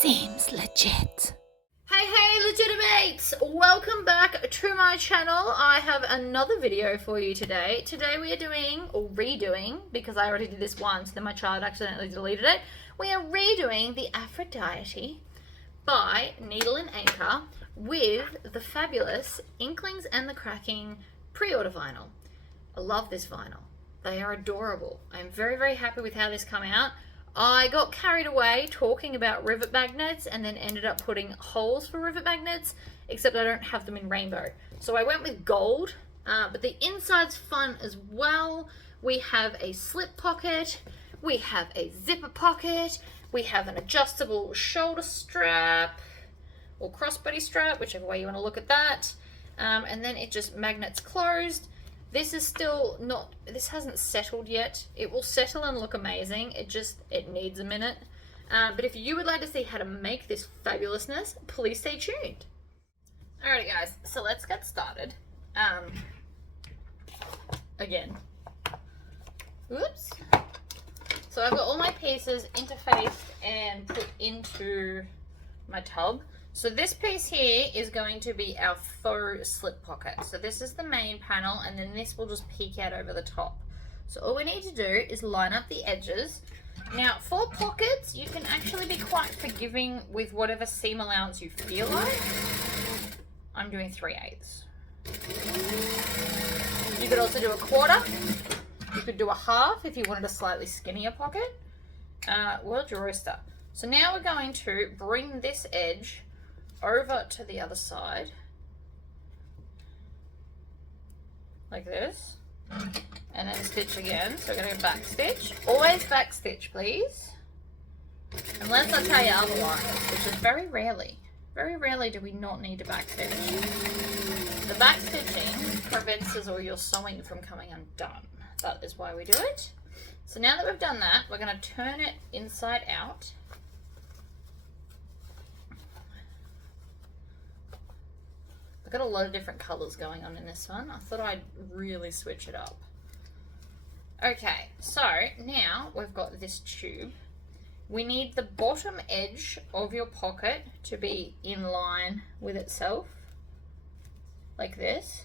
Seems legit. Hey legitimates! Welcome back to my channel. I have another video for you today. Today we are doing, or redoing, because I already did this once, then my child accidentally deleted it. We are redoing the Aphrodite by Needle and Anchor with the fabulous Inklings and the Cracking pre-order vinyl. I love this vinyl. They are adorable. I'm very happy with how this came out. I got carried away talking about rivet magnets and then ended up putting holes for rivet magnets, except I don't have them in rainbow. So I went with gold, but the inside's fun as well. We have a slip pocket, we have a zipper pocket, we have an adjustable shoulder strap, or crossbody strap, whichever way you want to look at that. And then it just magnets closed. This is still not, this hasn't settled yet. It will settle and look amazing. It needs a minute. But if you would like to see how to make this fabulousness, please stay tuned. Alrighty guys, so let's get started. Again. Oops. So I've got all my pieces interfaced and put into my tub. So this piece here is going to be our faux slip pocket. So this is the main panel, and then this will just peek out over the top. So all we need to do is line up the edges. Now for pockets, you can actually be quite forgiving with whatever seam allowance you feel like. I'm doing 3/8. You could also do a quarter. You could do a half if you wanted a slightly skinnier pocket. World's your oyster. So now we're going to bring this edge over to the other side, like this, and then stitch again. So we're going to back stitch. Always back stitch, please, unless I tell you otherwise, which is very rarely do we not need to back stitch. The back stitching prevents all your sewing from coming undone. That is why we do it. So now that we've done that, we're going to turn it inside out. I've got a lot of different colours going on in this one. I thought I'd really switch it up. Okay, so now we've got this tube. We need the bottom edge of your pocket to be in line with itself, like this.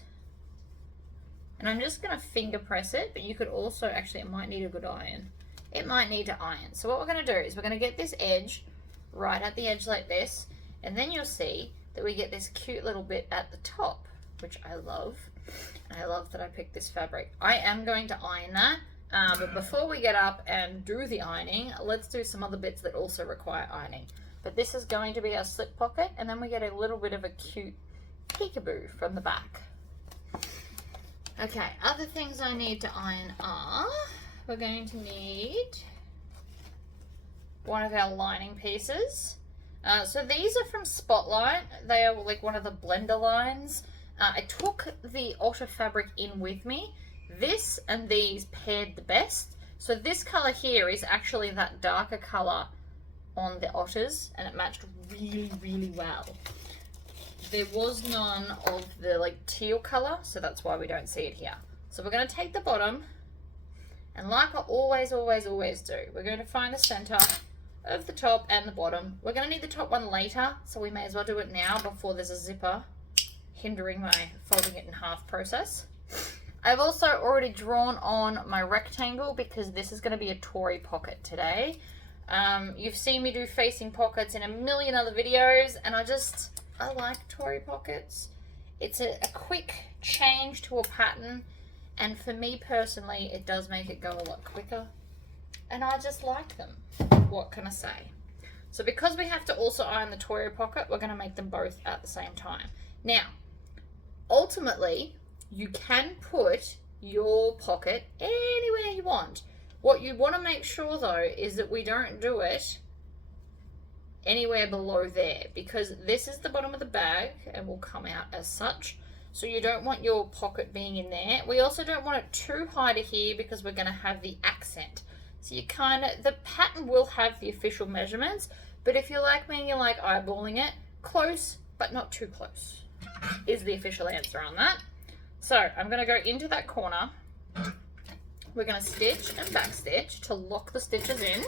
And I'm just going to finger press it, but you could also, actually it might need a good iron. It might need to iron. So what we're going to do is we're going to get this edge right at the edge like this, and then you'll see that we get this cute little bit at the top, which I love. And I love that I picked this fabric. I am going to iron that, but before we get up and do the ironing, let's do some other bits that also require ironing. But this is going to be our slip pocket, and then we get a little bit of a cute peekaboo from the back. Okay, other things I need to iron are, we're going to need one of our lining pieces. So these are from Spotlight. They are like one of the blender lines. I took the otter fabric in with me. This and these paired the best. So this color here is actually that darker color on the otters, and it matched really well. There was none of the like teal color, so that's why we don't see it here. So we're going to take the bottom, and like I always do, we're going to find the center of the top and the bottom. We're going to need the top one later, so we may as well do it now before there's a zipper hindering my folding it in half process. I've also already drawn on my rectangle because this is going to be a Tory pocket today. You've seen me do facing pockets in a million other videos, and I like Tory pockets. It's a quick change to a pattern, and for me personally, it does make it go a lot quicker. And I just like them. What can I say? So because we have to also iron the Tory pocket, we're going to make them both at the same time. Now, ultimately, you can put your pocket anywhere you want. What you want to make sure though is that we don't do it anywhere below there, because this is the bottom of the bag and will come out as such. So you don't want your pocket being in there. We also don't want it too high to here because we're going to have the accent. So you the pattern will have the official measurements, but if you're like me and you're like eyeballing it, close, but not too close, is the official answer on that. So I'm going to go into that corner. We're going to stitch and back stitch to lock the stitches in,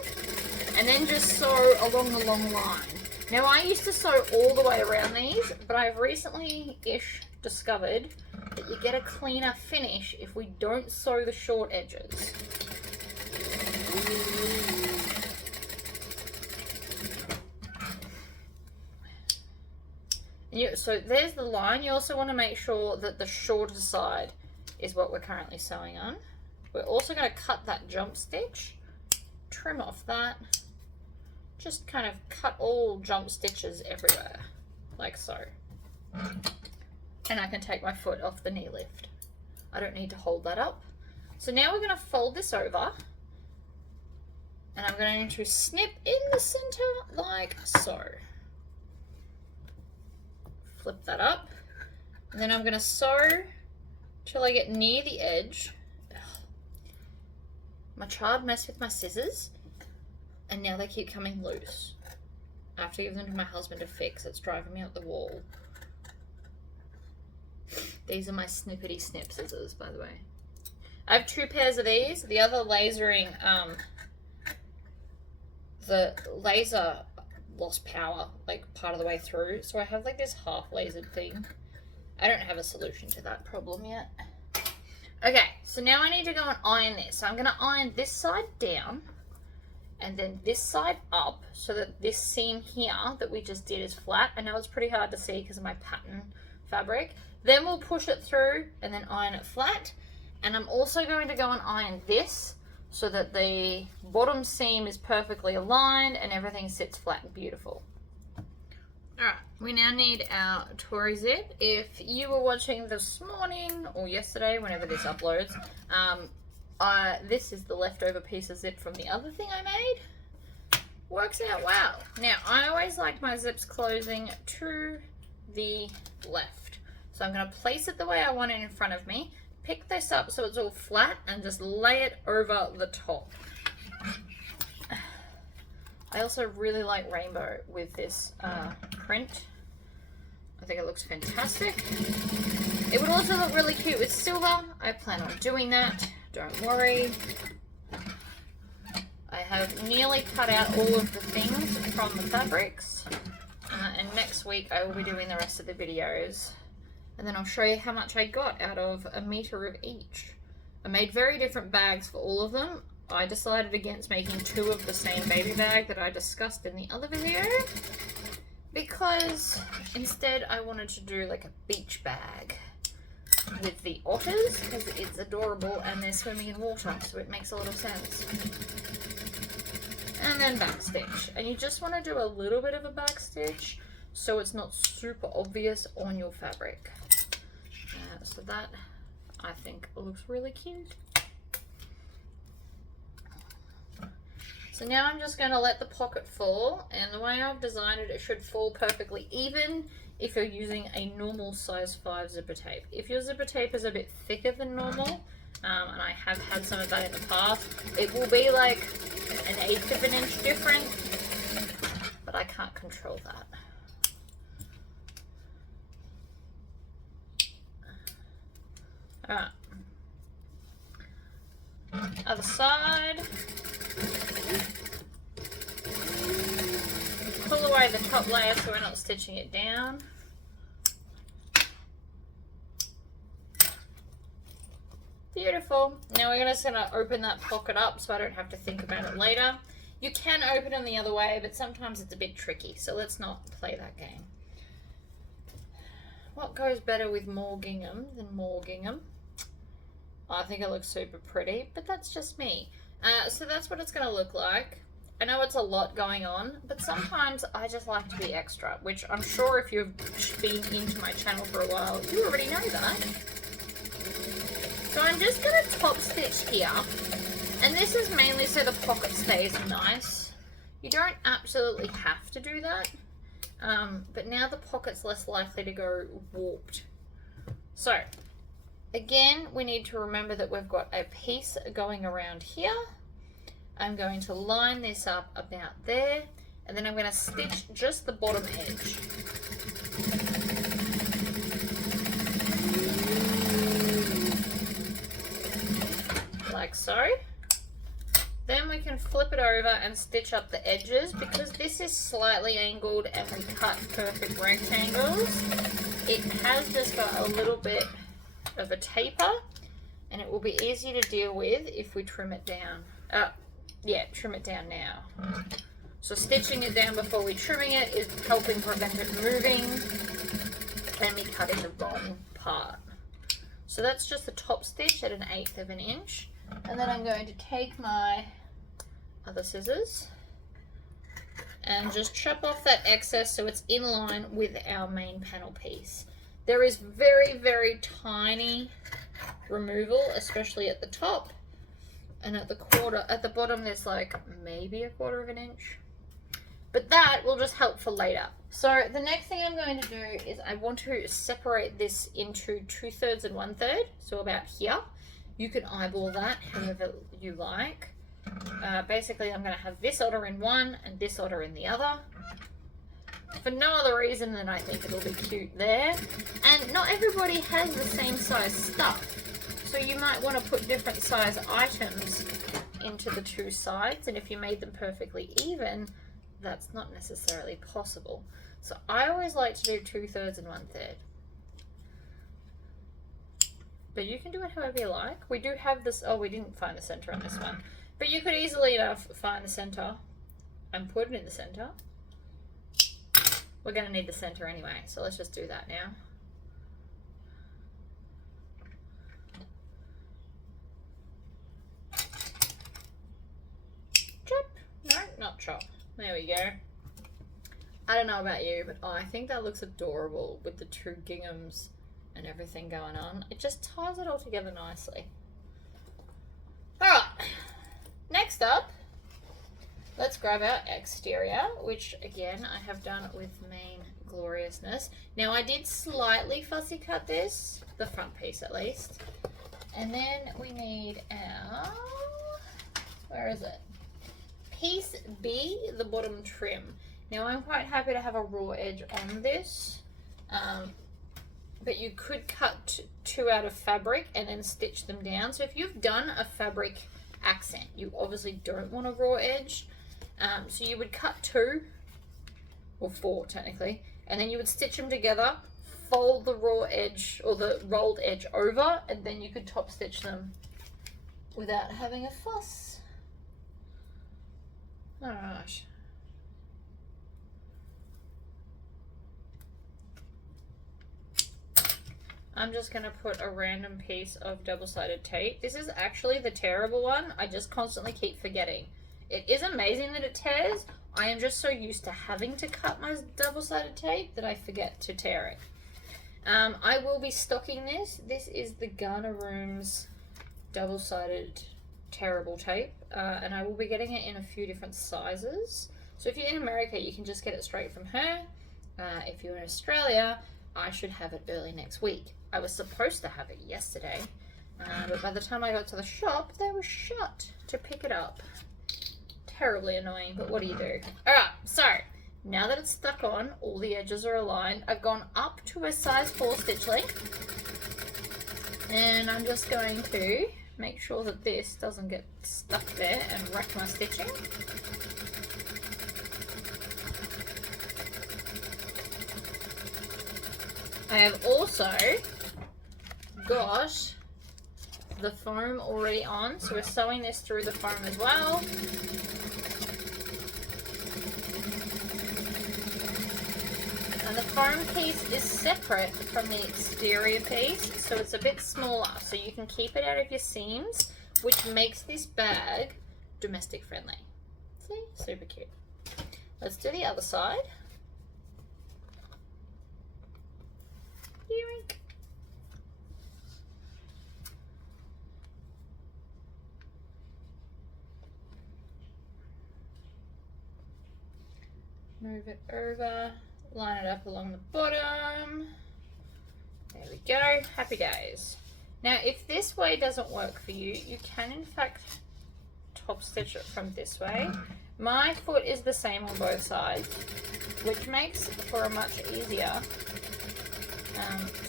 and then just sew along the long line. Now I used to sew all the way around these, but I've recently-ish discovered that you get a cleaner finish if we don't sew the short edges. So there's the line. You also want to make sure that the shorter side is what we're currently sewing on. We're also going to cut that jump stitch, trim off that, just kind of cut all jump stitches everywhere, like so. And I can take my foot off the knee lift. I don't need to hold that up. So now we're going to fold this over, and I'm going to snip in the center like so. Flip that up, and then I'm going to sew till I get near the edge. Ugh. My child messed with my scissors, and now they keep coming loose. I have to give them to my husband to fix. It's driving me up the wall. These are my snippety snip scissors, by the way. I have 2 pairs of these. The other lasering, the laser lost power like part of the way through, so I have like this half lasered thing. I don't have a solution to that problem yet. Okay, so now I need to go and iron this. So I'm going to iron this side down and then this side up so that this seam here that we just did is flat. I know it's pretty hard to see because of my pattern fabric. Then we'll push it through and then iron it flat. And I'm also going to go and iron this so that the bottom seam is perfectly aligned and everything sits flat and beautiful. Alright, we now need our Tory zip. If you were watching this morning or yesterday, whenever this uploads, this is the leftover piece of zip from the other thing I made. Works out well. Now, I always like my zips closing to the left. So I'm going to place it the way I want it in front of me. Pick this up so it's all flat and just lay it over the top. I also really like rainbow with this print. I think it looks fantastic. It would also look really cute with silver. I plan on doing that, don't worry. I have nearly cut out all of the things from the fabrics. And next week I will be doing the rest of the videos. And then I'll show you how much I got out of a meter of each. I made very different bags for all of them. I decided against making 2 of the same baby bag that I discussed in the other video, because instead I wanted to do like a beach bag with the otters, because it's adorable and they're swimming in water, so it makes a lot of sense. And then back stitch. And you just want to do a little bit of a back stitch so it's not super obvious on your fabric. So that, I think, looks really cute. So now I'm just going to let the pocket fall, and the way I've designed it, it should fall perfectly even if you're using a normal size 5 zipper tape. If your zipper tape is a bit thicker than normal, and I have had some of that in the past, it will be like 1/8 of an inch different, but I can't control that. Alright, other side. Pull away the top layer so we're not stitching it down. Beautiful. Now we're just going to open that pocket up so I don't have to think about it later. You can open them the other way, but sometimes it's a bit tricky, so let's not play that game. What goes better with more gingham than more gingham? I think it looks super pretty, but that's just me. So that's what it's going to look like. I know it's a lot going on, but sometimes I just like to be extra, which I'm sure if you've been into my channel for a while, you already know that. So I'm just going to top stitch here, and this is mainly so the pocket stays nice. You don't absolutely have to do that, but now the pocket's less likely to go warped. So again, we need to remember that we've got a piece going around here. I'm going to line this up about there, and then I'm going to stitch just the bottom edge. Like so. Then we're we can flip it over and stitch up the edges. Because this is slightly angled and we cut perfect rectangles, it has just got a little bit of a taper, and it will be easy to deal with if we trim it down. Yeah, trim it down now. So stitching it down before we trimming it is helping prevent it moving and me cutting the bottom part. So that's just the top stitch at 1/8 of an inch. And then I'm going to take my other scissors and just chop off that excess so it's in line with our main panel piece. There is very, very tiny removal, especially at the top, and at the bottom there's like maybe 1/4 of an inch. But that will just help for later. So the next thing I'm going to do is I want to separate this into 2/3 and 1/3, so about here. You can eyeball that however you like. Basically, I'm going to have this otter in one and this otter in the other. For no other reason than I think it'll be cute there. And not everybody has the same size stuff. So you might want to put different size items into the two sides. And if you made them perfectly even, that's not necessarily possible. So I always like to do 2/3 and 1/3. But you can do it however you like. We do have this, oh, we didn't find the center on this one. But you could easily enough find the center and put it in the center. We're going to need the center anyway, so let's just do that now. Chop. No, not chop. There we go. I don't know about you, but I think that looks adorable with the two ginghams and everything going on. It just ties it all together nicely. Alright, next up, let's grab our exterior, which again I have done with main gloriousness. Now I did slightly fussy cut this, the front piece at least. And then we need our, where is it? Piece B, the bottom trim. Now I'm quite happy to have a raw edge on this. But you could cut two out of fabric and then stitch them down. So if you've done a fabric accent, you obviously don't want a raw edge. So you would cut two, or four technically, and then you would stitch them together, fold the raw edge or the rolled edge over, and then you could top stitch them without having a fuss. Alright. I'm just going to put a random piece of double-sided tape. This is actually the terrible one. I just constantly keep forgetting. It is amazing that it tears. I am just so used to having to cut my double-sided tape that I forget to tear it. I will be stocking this. This is the Garner Room's double-sided terrible tape. And I will be getting it in a few different sizes. So if you're in America, you can just get it straight from her. If you're in Australia, I should have it early next week. I was supposed to have it yesterday, but by the time I got to the shop, they were shut to pick it up. Terribly annoying, but what do you do? Alright, so now that it's stuck on, all the edges are aligned. I've gone up to a size 4 stitch length, and I'm just going to make sure that this doesn't get stuck there and wreck my stitching. I have also got the foam already on, so we're sewing this through the foam as well. And the foam piece is separate from the exterior piece, so it's a bit smaller, so you can keep it out of your seams, which makes this bag domestic friendly. See? Super cute. Let's do the other side. Yoink. Move it over, line it up along the bottom. There we go, happy days. Now if this way doesn't work for you, you can in fact top stitch it from this way. My foot is the same on both sides, which makes for a much easier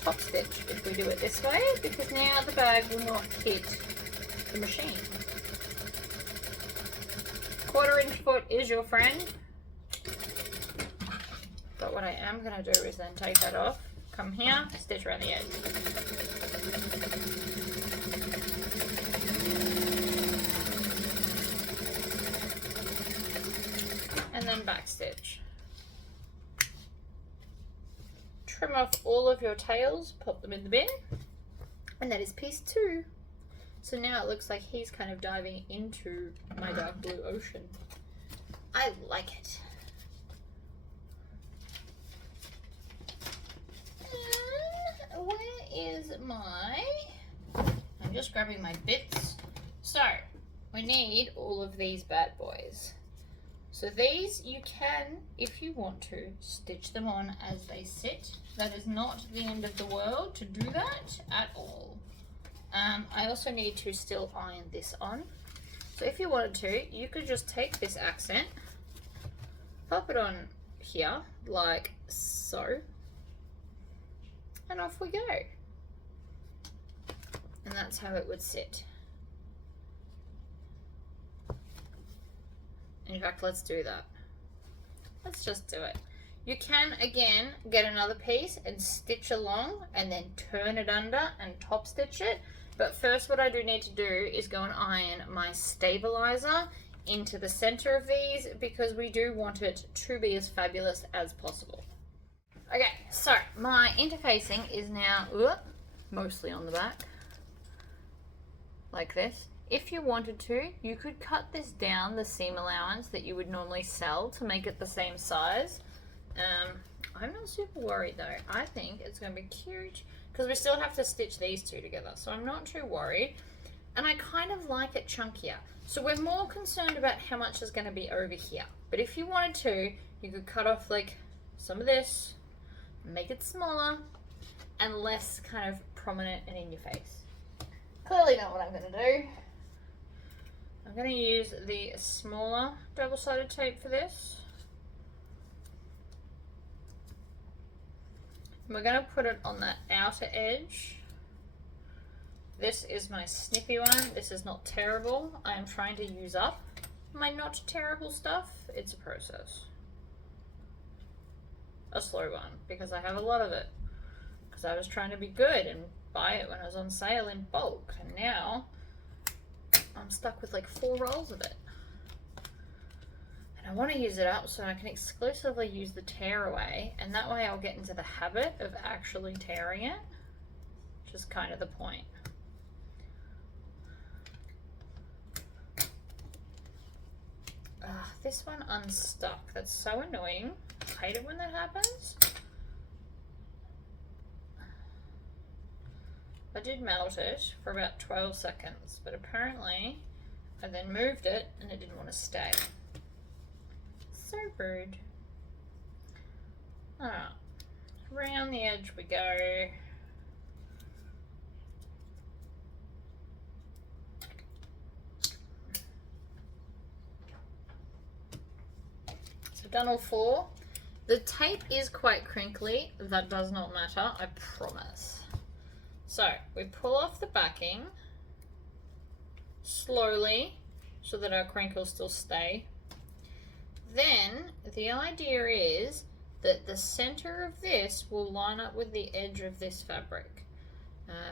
top stitch if we do it this way, because now the bag will not hit the machine. 1/4 inch foot is your friend. But what I am going to do is then take that off, come here, stitch around the edge. And then back stitch. Trim off all of your tails, pop them in the bin, and that is piece 2. So now it looks like he's kind of diving into my dark blue ocean. I like it. And where is my... I'm just grabbing my bits. So, we need all of these bad boys. So these you can, if you want to, stitch them on as they sit. That is not the end of the world to do that at all. I also need to still iron this on. So if you wanted to, you could just take this accent, pop it on here, like so, and off we go. And that's how it would sit. In fact, let's do that. Let's just do it. You can, again, get another piece and stitch along and then turn it under and top stitch it. But first what I do need to do is go and iron my stabilizer into the center of these because we do want it to be as fabulous as possible. Okay, so my interfacing is now mostly on the back, like this. If you wanted to, you could cut this down, the seam allowance that you would normally sell, to make it the same size. I'm not super worried though. I think it's going to be cute because we still have to stitch these two together, so I'm not too worried. And I kind of like it chunkier. So we're more concerned about how much is going to be over here. But if you wanted to, you could cut off like some of this, make it smaller and less kind of prominent and in your face. Clearly not what I'm going to do. I'm going to use the smaller double-sided tape for this. We're going to put it on that outer edge. This is my snippy one. This is not terrible. I am trying to use up my not terrible stuff. It's a process. A slow one, because I have a lot of it. Because I was trying to be good and buy it when it was on sale in bulk. And now I'm stuck with like 4 rolls of it. I want to use it up so I can exclusively use the tear away, and that way I'll get into the habit of actually tearing it, which is kind of the point. This one unstuck. That's so annoying. I hate it when that happens. I did melt it for about 12 seconds, but apparently I then moved it and it didn't want to stay. So rude. Alright, around the edge we go. So I've done all 4. The tape is quite crinkly. That does not matter, I promise. So we pull off the backing slowly so that our crinkles still stay. Then the idea is that the center of this will line up with the edge of this fabric.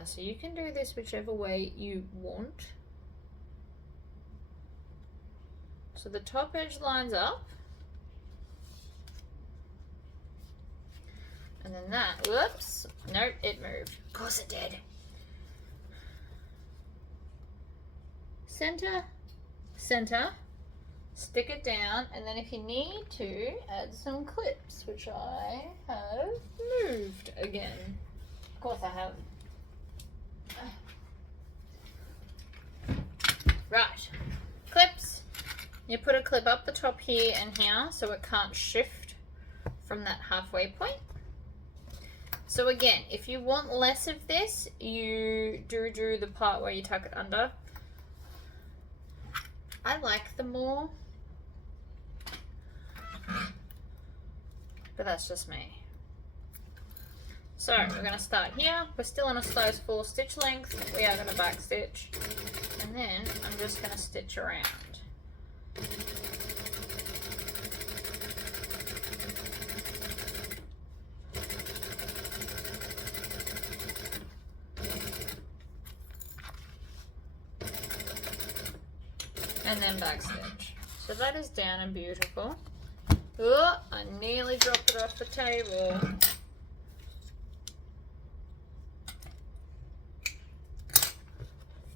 So you can do this whichever way you want. So the top edge lines up. And then that, whoops, nope, it moved. Of course it did. Center, center. Stick it down, and then if you need to, add some clips, which I have moved again. Of course I have. Right, clips. You put a clip up the top here and here so it can't shift from that halfway point. So again, if you want less of this, you do the part where you tuck it under. I like them more, but that's just me. So we're going to start here. We're still on a size 4 stitch length. We are going to back stitch, and then I'm just going to stitch around. and then back stitch. So that is down and beautiful. Oh, I nearly dropped it off the table.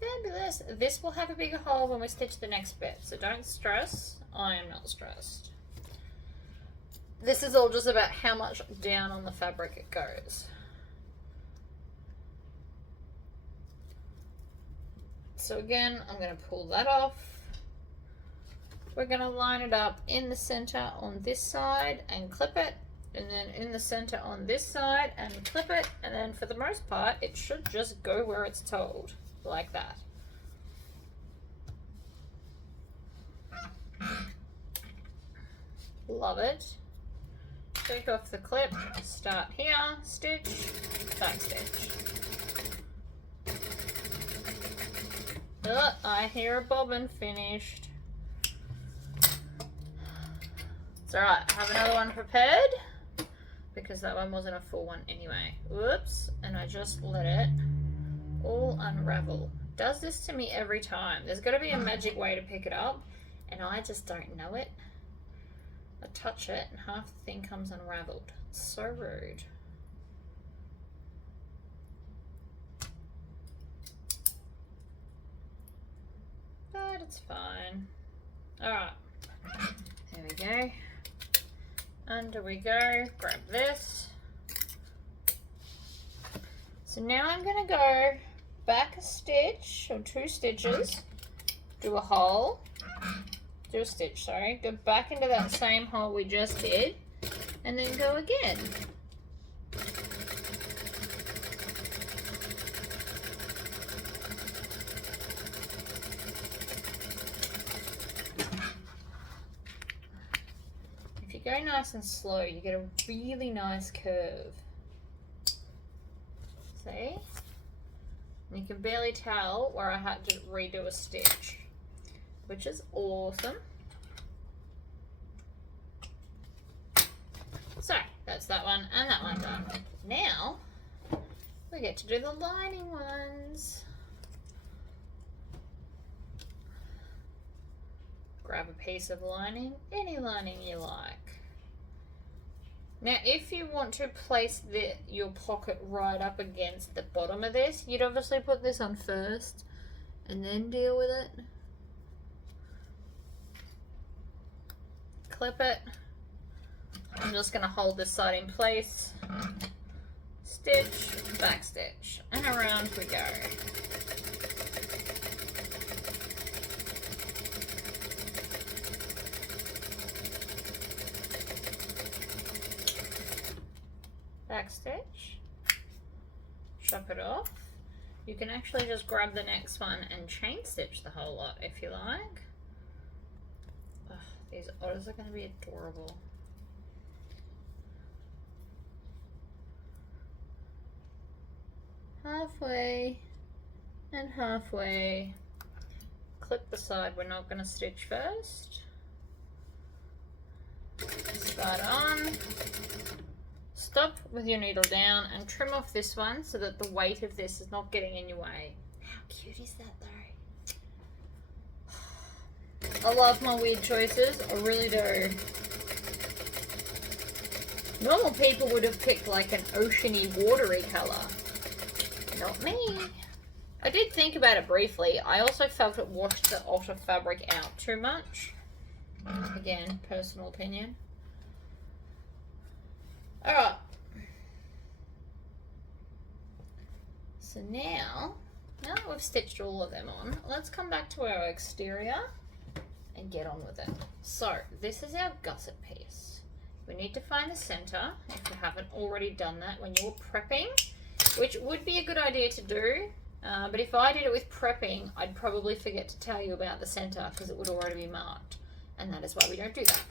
Fabulous. This will have a bigger hole when we stitch the next bit, so don't stress. I am not stressed. This is all just about how much down on the fabric it goes. So again, I'm going to pull that off. We're going to line it up in the center on this side and clip it, and then in the center on this side and clip it, and then for the most part it should just go where it's told, like that. Love it. Take off the clip, start here, stitch, back stitch. Oh, I hear a bobbin finished. It's alright, I have another one prepared because that one wasn't a full one anyway. Whoops, and I just let it all unravel. Does this to me every time. There's got to be a magic way to pick it up and I just don't know it. I touch it and half the thing comes unraveled. It's so rude. But it's fine. Alright, there we go. Under we go, grab this. So now I'm going to go back a stitch, or 2 stitches, do a hole, do a stitch, sorry, go back into that same hole we just did, and then go again. If you go nice and slow, you get a really nice curve. See? And you can barely tell where I had to redo a stitch, which is awesome. So that's that one and that one done. Now we get to do the lining ones. Grab a piece of lining, any lining you like. Now if you want to place your pocket right up against the bottom of this, you'd obviously put this on first and then deal with it. Clip it. I'm just going to hold this side in place, stitch, back stitch, and around we go. Back stitch, chop it off. You can actually just grab the next one and chain stitch the whole lot if you like. Oh, these otters are going to be adorable. Halfway and halfway. Clip the side we're not going to stitch first. Start on. Stop with your needle down and trim off this one so that the weight of this is not getting in your way. How cute is that though? I love my weird choices, I really do. Normal people would have picked like an oceany, watery colour. Not me. I did think about it briefly. I also felt it washed the otter fabric out too much. Again, personal opinion. Alright. So now that we've stitched all of them on, let's come back to our exterior and get on with it. So this is our gusset piece. We need to find the center, if you haven't already done that when you're prepping, which would be a good idea to do, but if I did it with prepping, I'd probably forget to tell you about the center because it would already be marked, and that is why we don't do that.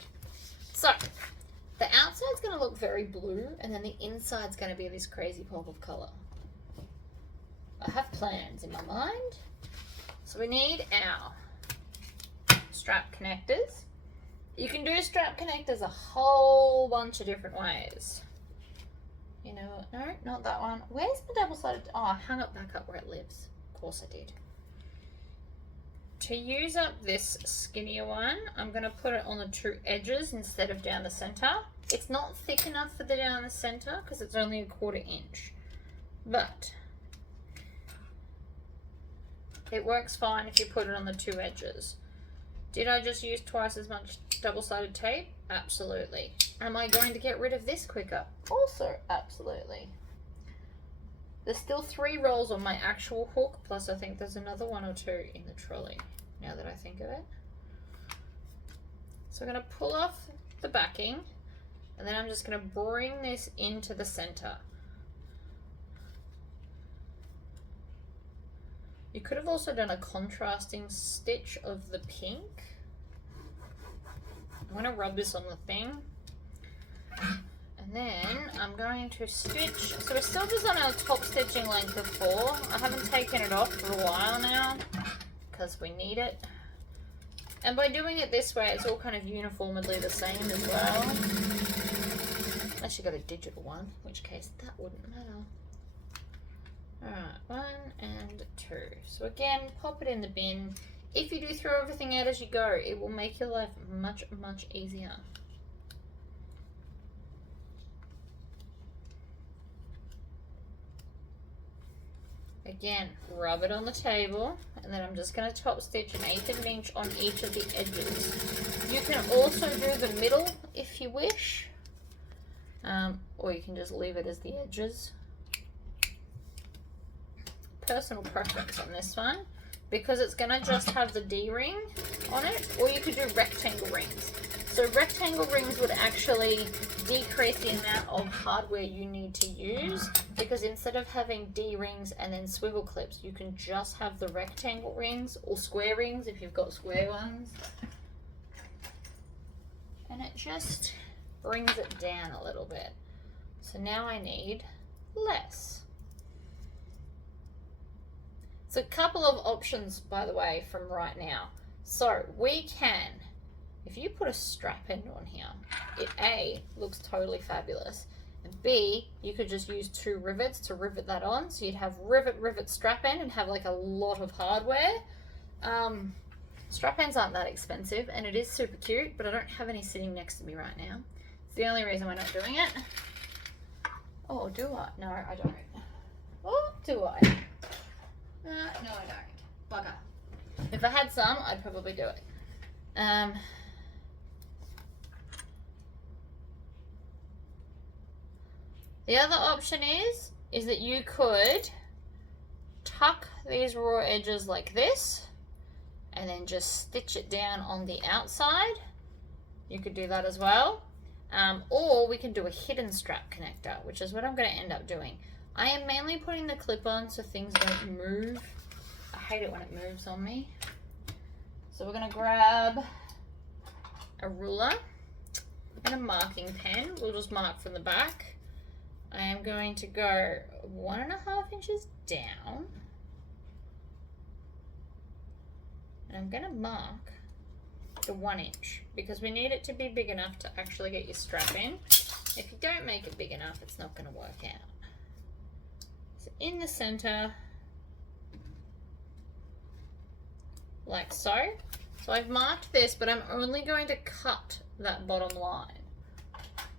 So the outside's going to look very blue, and then the inside's going to be this crazy pop of color. I have plans in my mind. So we need our strap connectors. You can do strap connectors a whole bunch of different ways. You know, no, not that one. Where's the double-sided? Oh, I hung it back up where it lives. Of course I did. to use up this skinnier one, I'm going to put it on the two edges instead of down the center. It's not thick enough for the down the center because it's only 1/4 inch, but it works fine if you put it on the two edges. Did I just use twice as much double-sided tape? Absolutely. Am I going to get rid of this quicker? Also, absolutely. There's still 3 rolls on my actual hook, plus I think there's another 1 or 2 in the trolley, now that I think of it. So I'm going to pull off the backing, and then I'm just going to bring this into the center. You could have also done a contrasting stitch of the pink. I'm going to rub this on the thing. And then I'm going to stitch, so we're still just on our top stitching length of 4. I haven't taken it off for a while now because we need it. And by doing it this way, it's all kind of uniformly the same as well. Unless you got a digital one, in which case that wouldn't matter. Alright, 1 and 2. So again, pop it in the bin. If you do throw everything out as you go, it will make your life much, much easier. Again, rub it on the table, and then I'm just going to top stitch 1/8 of an inch on each of the edges. You can also do the middle if you wish, or you can just leave it as the edges. Personal preference on this one, because it's going to just have the D-ring on it, or you could do rectangle rings. So rectangle rings would actually decrease the amount of hardware you need to use, because instead of having D-rings and then swivel clips, you can just have the rectangle rings, or square rings if you've got square ones. And it just brings it down a little bit. So now I need less. So a couple of options, by the way, from right now. So we can, if you put a strap end on here, it A, looks totally fabulous, and B, you could just use 2 rivets to rivet that on, so you'd have rivet strap end and have like a lot of hardware. Strap ends aren't that expensive, and it is super cute, but I don't have any sitting next to me right now. It's the only reason we're not doing it. Oh, do I? No, I don't. Oh, do I? No, I don't. Bugger. If I had some, I'd probably do it. The other option is that you could tuck these raw edges like this, and then just stitch it down on the outside. You could do that as well. Or we can do a hidden strap connector, which is what I'm going to end up doing. I am mainly putting the clip on so things don't move. I hate it when it moves on me. So we're going to grab a ruler and a marking pen. We'll just mark from the back. I am going to go 1.5 inches down. And I'm going to mark the 1 inch because we need it to be big enough to actually get your strap in. If you don't make it big enough, it's not going to work out. So in the center, like so. So I've marked this, but I'm only going to cut that bottom line.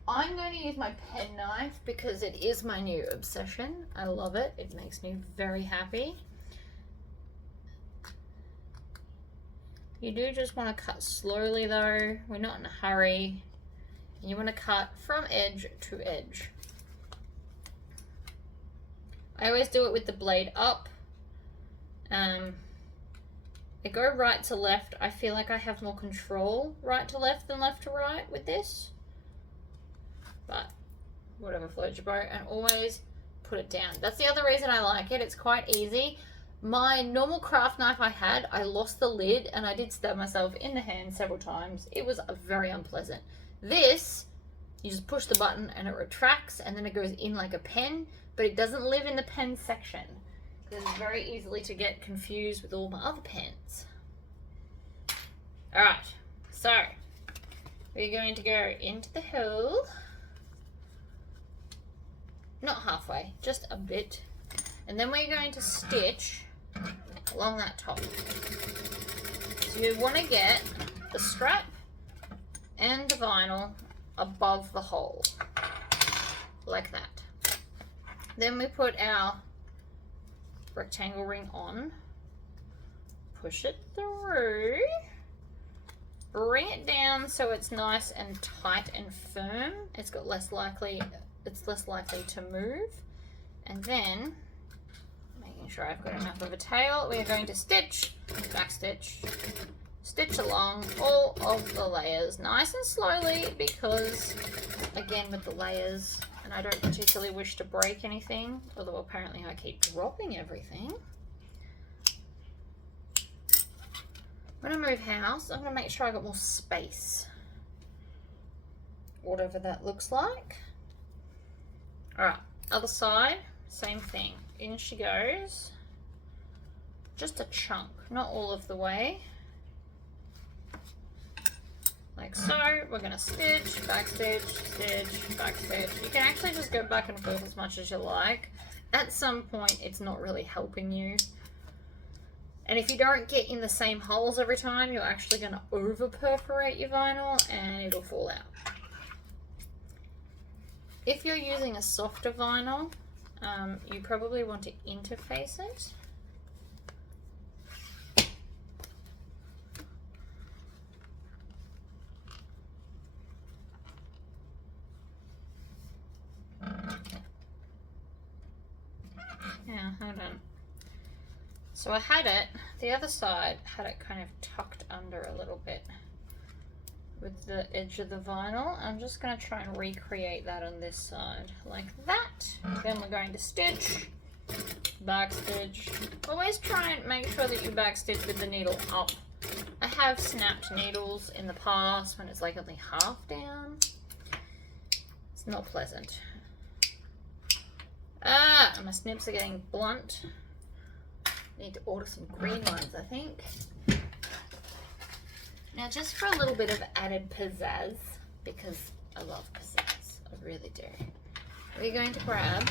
I'm going to use my pen knife because it is my new obsession. I love it. It makes me very happy. You do just want to cut slowly though. We're not in a hurry. And you want to cut from edge to edge. I always do it with the blade up. I go right to left. I feel like I have more control right to left than left to right with this. But whatever floats your boat, and always put it down. That's the other reason I like it. It's quite easy. My normal craft knife I had, I lost the lid and I did stab myself in the hand several times. It was very unpleasant. This, you just push the button and it retracts and then it goes in like a pen, but it doesn't live in the pen section. It's very easily to get confused with all my other pens. Alright, so we're going to go into the hole. Not halfway, just a bit. And then we're going to stitch along that top. So you want to get the strap and the vinyl above the hole, like that. Then we put our rectangle ring on, push it through, bring it down so it's nice and tight and firm. It's less likely to move. And then, making sure I've got enough of a tail, we're going to stitch, back stitch, stitch along all of the layers nice and slowly, because again with the layers, and I don't particularly wish to break anything, although apparently I keep dropping everything. I'm going to move house. I'm going to make sure I got more space, whatever that looks like. Alright, other side, same thing. In she goes. Just a chunk, not all of the way. Like so. We're going to stitch, back stitch, stitch, back stitch. You can actually just go back and forth as much as you like. At some point, it's not really helping you. And if you don't get in the same holes every time, you're actually going to over perforate your vinyl and it'll fall out. If you're using a softer vinyl, you probably want to interface it. Yeah, hold on. So I had it, the other side had it kind of tucked under a little bit with the edge of the vinyl. I'm just going to try and recreate that on this side, like that. Then we're going to stitch, back stitch. Always try and make sure that you back stitch with the needle up. I have snapped needles in the past when it's like only half down. It's not pleasant. Ah, my snips are getting blunt. Need to order some green ones, I think. Now, just for a little bit of added pizzazz, because I love pizzazz, I really do. We're going to grab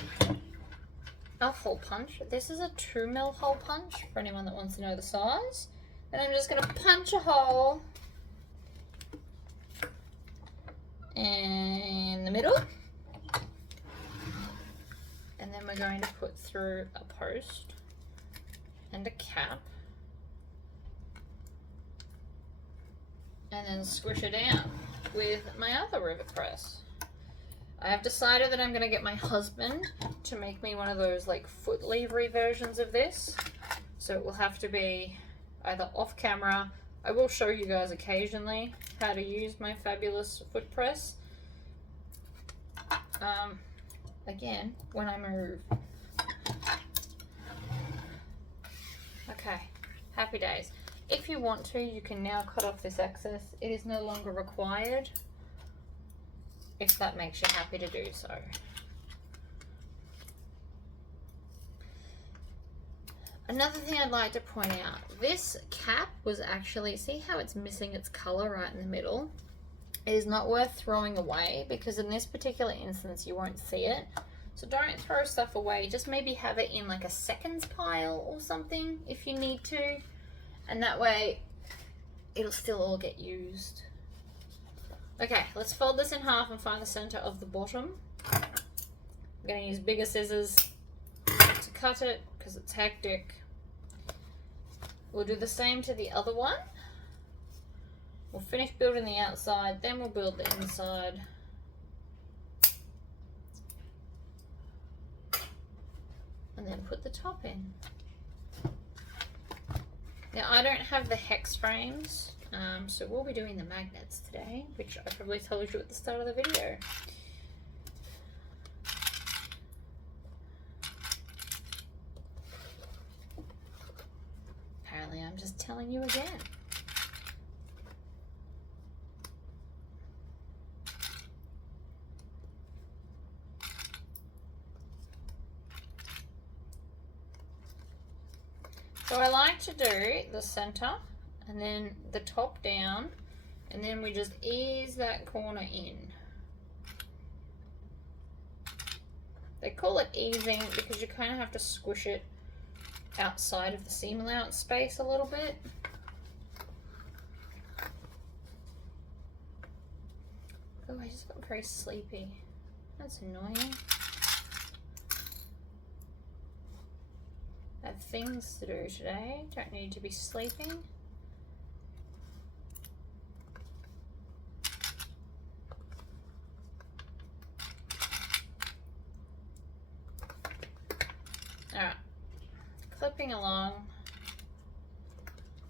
a hole punch. This is a 2mm hole punch for anyone that wants to know the size. And I'm just going to punch a hole in the middle. And then we're going to put through a post and a cap, and then squish it down with my other rivet press. I have decided that I'm going to get my husband to make me one of those like foot levery versions of this, so it will have to be either off camera. I will show you guys occasionally how to use my fabulous foot press, again when I move. Okay, happy days. If you want to, you can now cut off this excess. It is no longer required, if that makes you happy to do so. Another thing I'd like to point out, this cap was actually, see how it's missing its color right in the middle? It is not worth throwing away, because in this particular instance you won't see it. So don't throw stuff away, just maybe have it in like a seconds pile or something if you need to. And that way it'll still all get used. Okay, let's fold this in half and find the center of the bottom. I'm gonna use bigger scissors to cut it because it's hectic. We'll do the same to the other one. We'll finish building the outside, then we'll build the inside. And then put the top in. Now I don't have the hex frames, so we'll be doing the magnets today, which I probably told you at the start of the video. Apparently I'm just telling you again. So I like to do the center and then the top down, and then we just ease that corner in. They call it easing because you kind of have to squish it outside of the seam allowance space a little bit. very sleepy. That's annoying. I have things to do today. Don't need to be sleeping. Alright. Clipping along.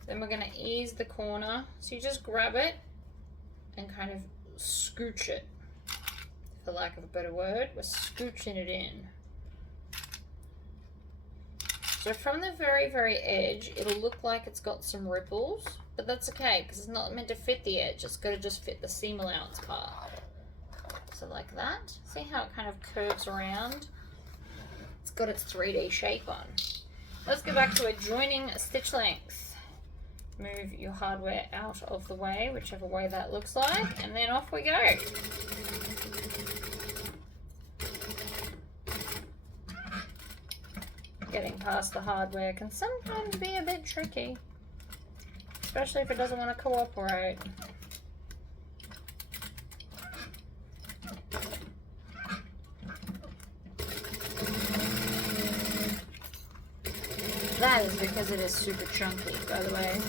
Then we're going to ease the corner. So you just grab it and kind of scooch it. For lack of a better word, we're scooching it in. So from the very, very edge, it'll look like it's got some ripples, but that's okay because it's not meant to fit the edge. It's got to just fit the seam allowance part. So like that. See how it kind of curves around? It's got its 3D shape on. Let's go back to adjoining stitch length. Move your hardware out of the way, whichever way that looks like, and then off we go. Getting past the hardware can sometimes be a bit tricky, especially if it doesn't want to cooperate. That is because it is super chunky, by the way.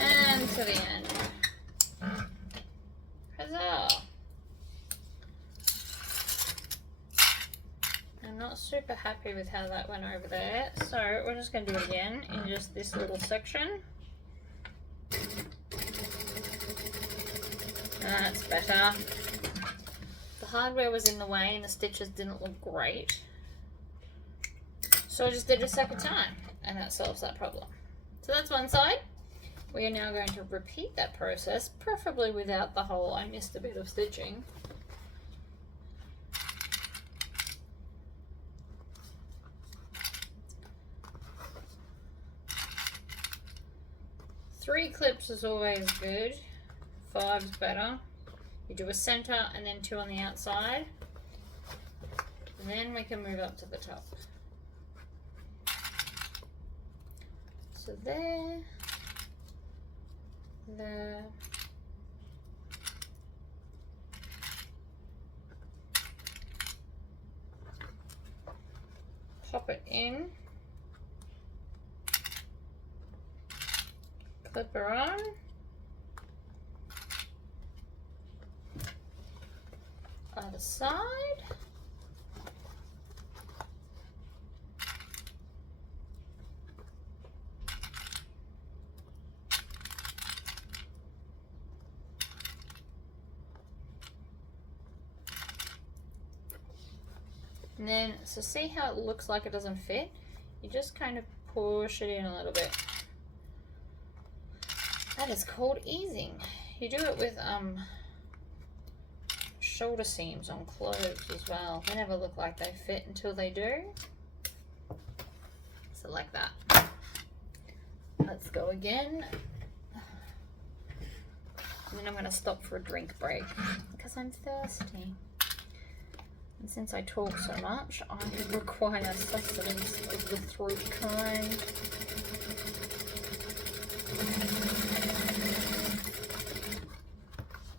And to the end. Huzzah! I'm not super happy with how that went over there, so we're just going to do it again in just this little section. That's better. The hardware was in the way and the stitches didn't look great, so I just did it a second time, and that solves that problem. So that's one side. We are now going to repeat that process, preferably without the whole I missed a bit of stitching. Three clips is always good. 5's better. You do a center and then 2 on the outside. And then we can move up to the top. So there. There. Pop it in. Clip her on. Other side. And then, so see how it looks like it doesn't fit? You just kind of push it in a little bit. That is called easing. You do it with shoulder seams on clothes as well. They never look like they fit until they do. So like that. Let's go again. And then I'm going to stop for a drink break because I'm thirsty. And since I talk so much, I require sustenance of the throat kind.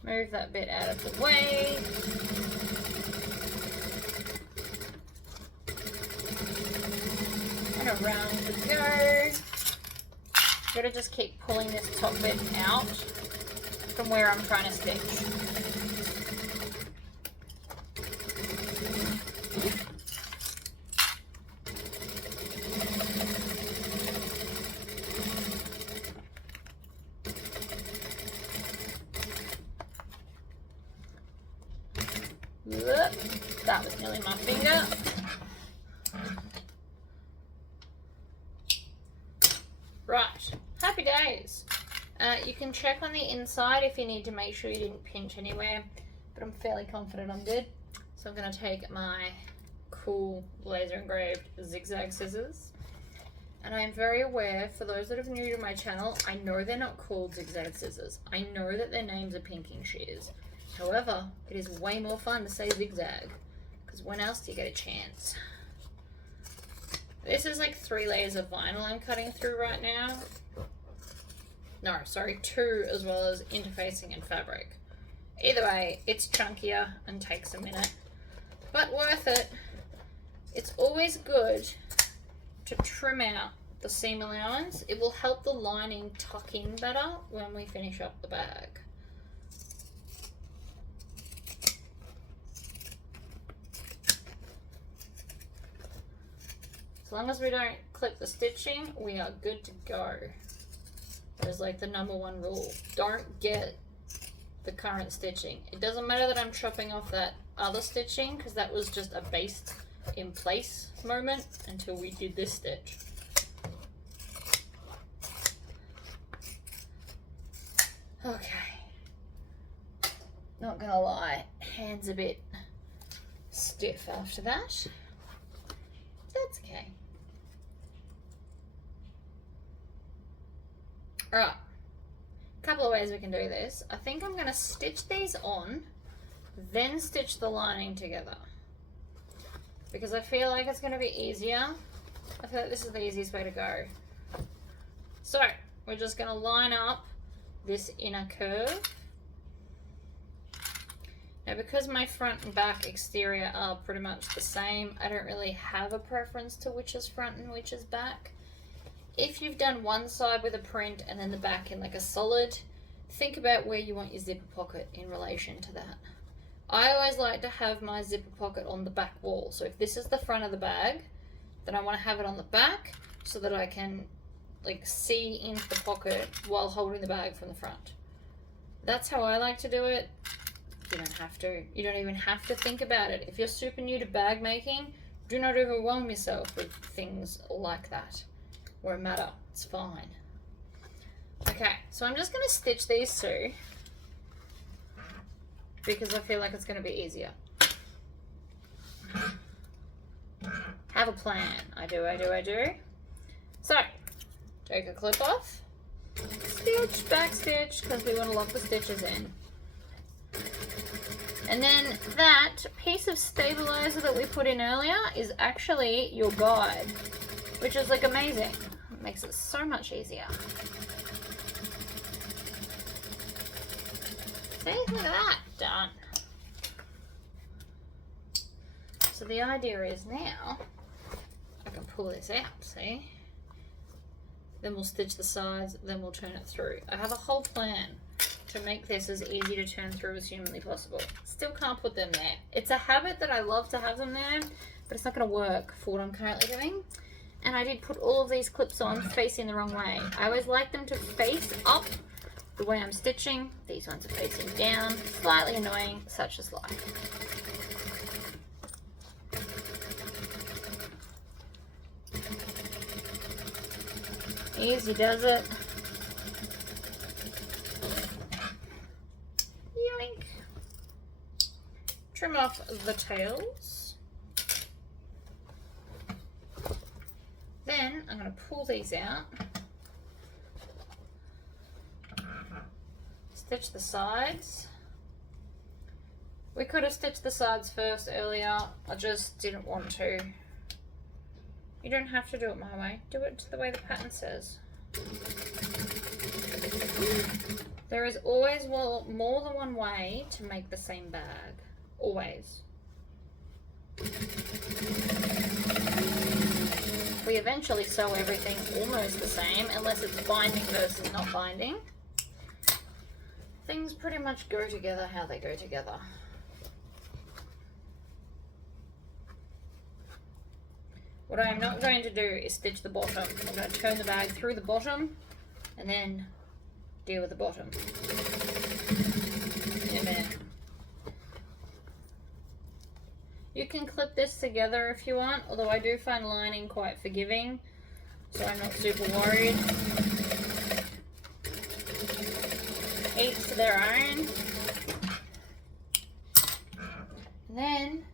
Move that bit out of the way. And around we go. Gotta just keep pulling this top bit out from where I'm trying to stitch. That was nearly my finger. Right, happy days. You can check on the inside if you need to make sure you didn't pinch anywhere, but I'm fairly confident I'm good. So I'm going to take my cool laser engraved zigzag scissors And I am very aware, for those that are new to my channel, I know they're not called zigzag scissors. I know that their names are pinking shears. However, it is way more fun to say zigzag, because when else do you get a chance? This is like 3 layers of vinyl I'm cutting through right now. No, sorry, 2, as well as interfacing and fabric. Either way, it's chunkier and takes a minute, but worth it. It's always good to trim out the seam allowance. It will help the lining tuck in better when we finish up the bag. As long as we don't clip the stitching, we are good to go. That is like the #1 rule. Don't get the current stitching. It doesn't matter that I'm chopping off that other stitching, because that was just a based in place moment until we did this stitch. Okay. Not gonna lie, hands a bit stiff after that. That's okay. Alright, a couple of ways we can do this. I think I'm going to stitch these on, then stitch the lining together, because I feel like it's going to be easier. I feel like this is the easiest way to go. So we're just going to line up this inner curve. Now, because my front and back exterior are pretty much the same, I don't really have a preference to which is front and which is back. If you've done one side with a print and then the back in like a solid, think about where you want your zipper pocket in relation to that. I always like to have my zipper pocket on the back wall. So if this is the front of the bag, then I want to have it on the back so that I can like see into the pocket while holding the bag from the front. That's how I like to do it. You don't have to. You don't even have to think about it. If you're super new to bag making, do not overwhelm yourself with things like that. Won't matter. It's fine. Okay, so I'm just going to stitch these two because I feel like it's going to be easier. Have a plan. I do. So, take a clip off, stitch, back stitch, because we want to lock the stitches in. And then that piece of stabilizer that we put in earlier is actually your guide, which is like amazing. It makes it so much easier. See, look at that, done. So the idea is now, I can pull this out, see? Then we'll stitch the sides, then we'll turn it through. I have a whole plan to make this as easy to turn through as humanly possible. Still can't put them there. It's a habit that I love to have them there, but it's not going to work for what I'm currently doing. And I did put all of these clips on facing the wrong way. I always like them to face up the way I'm stitching. These ones are facing down. Slightly annoying, such is life. Easy does it. Yoink. Trim off the tails. Then I'm going to pull these out. Stitch the sides. We could have stitched the sides first earlier. I just didn't want to. You don't have to do it my way. Do it the way the pattern says. There is always more than one way to make the same bag. Always. We eventually sew everything almost the same, unless it's binding versus not binding. Things pretty much go together how they go together. What I am not going to do is stitch the bottom. I'm going to turn the bag through the bottom and then deal with the bottom in a minute. You can clip this together if you want, although I do find lining quite forgiving, so I'm not super worried. Each to their own. And then,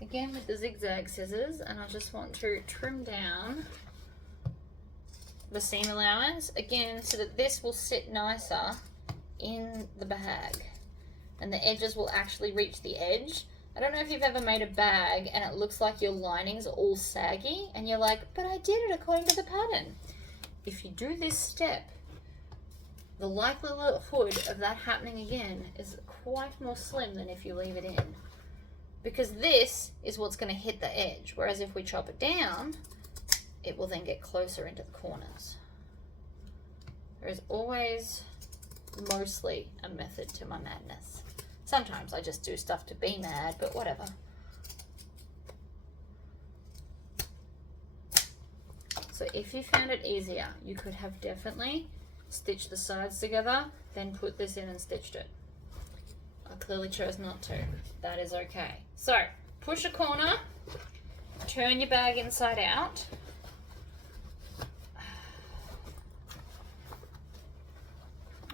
again with the zigzag scissors, and I just want to trim down the seam allowance again so that this will sit nicer in the bag and the edges will actually reach the edge. I don't know if you've ever made a bag and it looks like your linings are all saggy and you're like, but I did it according to the pattern. If you do this step, the likelihood of that happening again is quite more slim than if you leave it in. Because this is what's going to hit the edge, whereas if we chop it down, it will then get closer into the corners. There is always mostly a method to my madness. Sometimes I just do stuff to be mad, but whatever. So if you found it easier, you could have definitely stitched the sides together, then put this in and stitched it. I clearly chose not to. That is okay. So, push a corner, turn your bag inside out.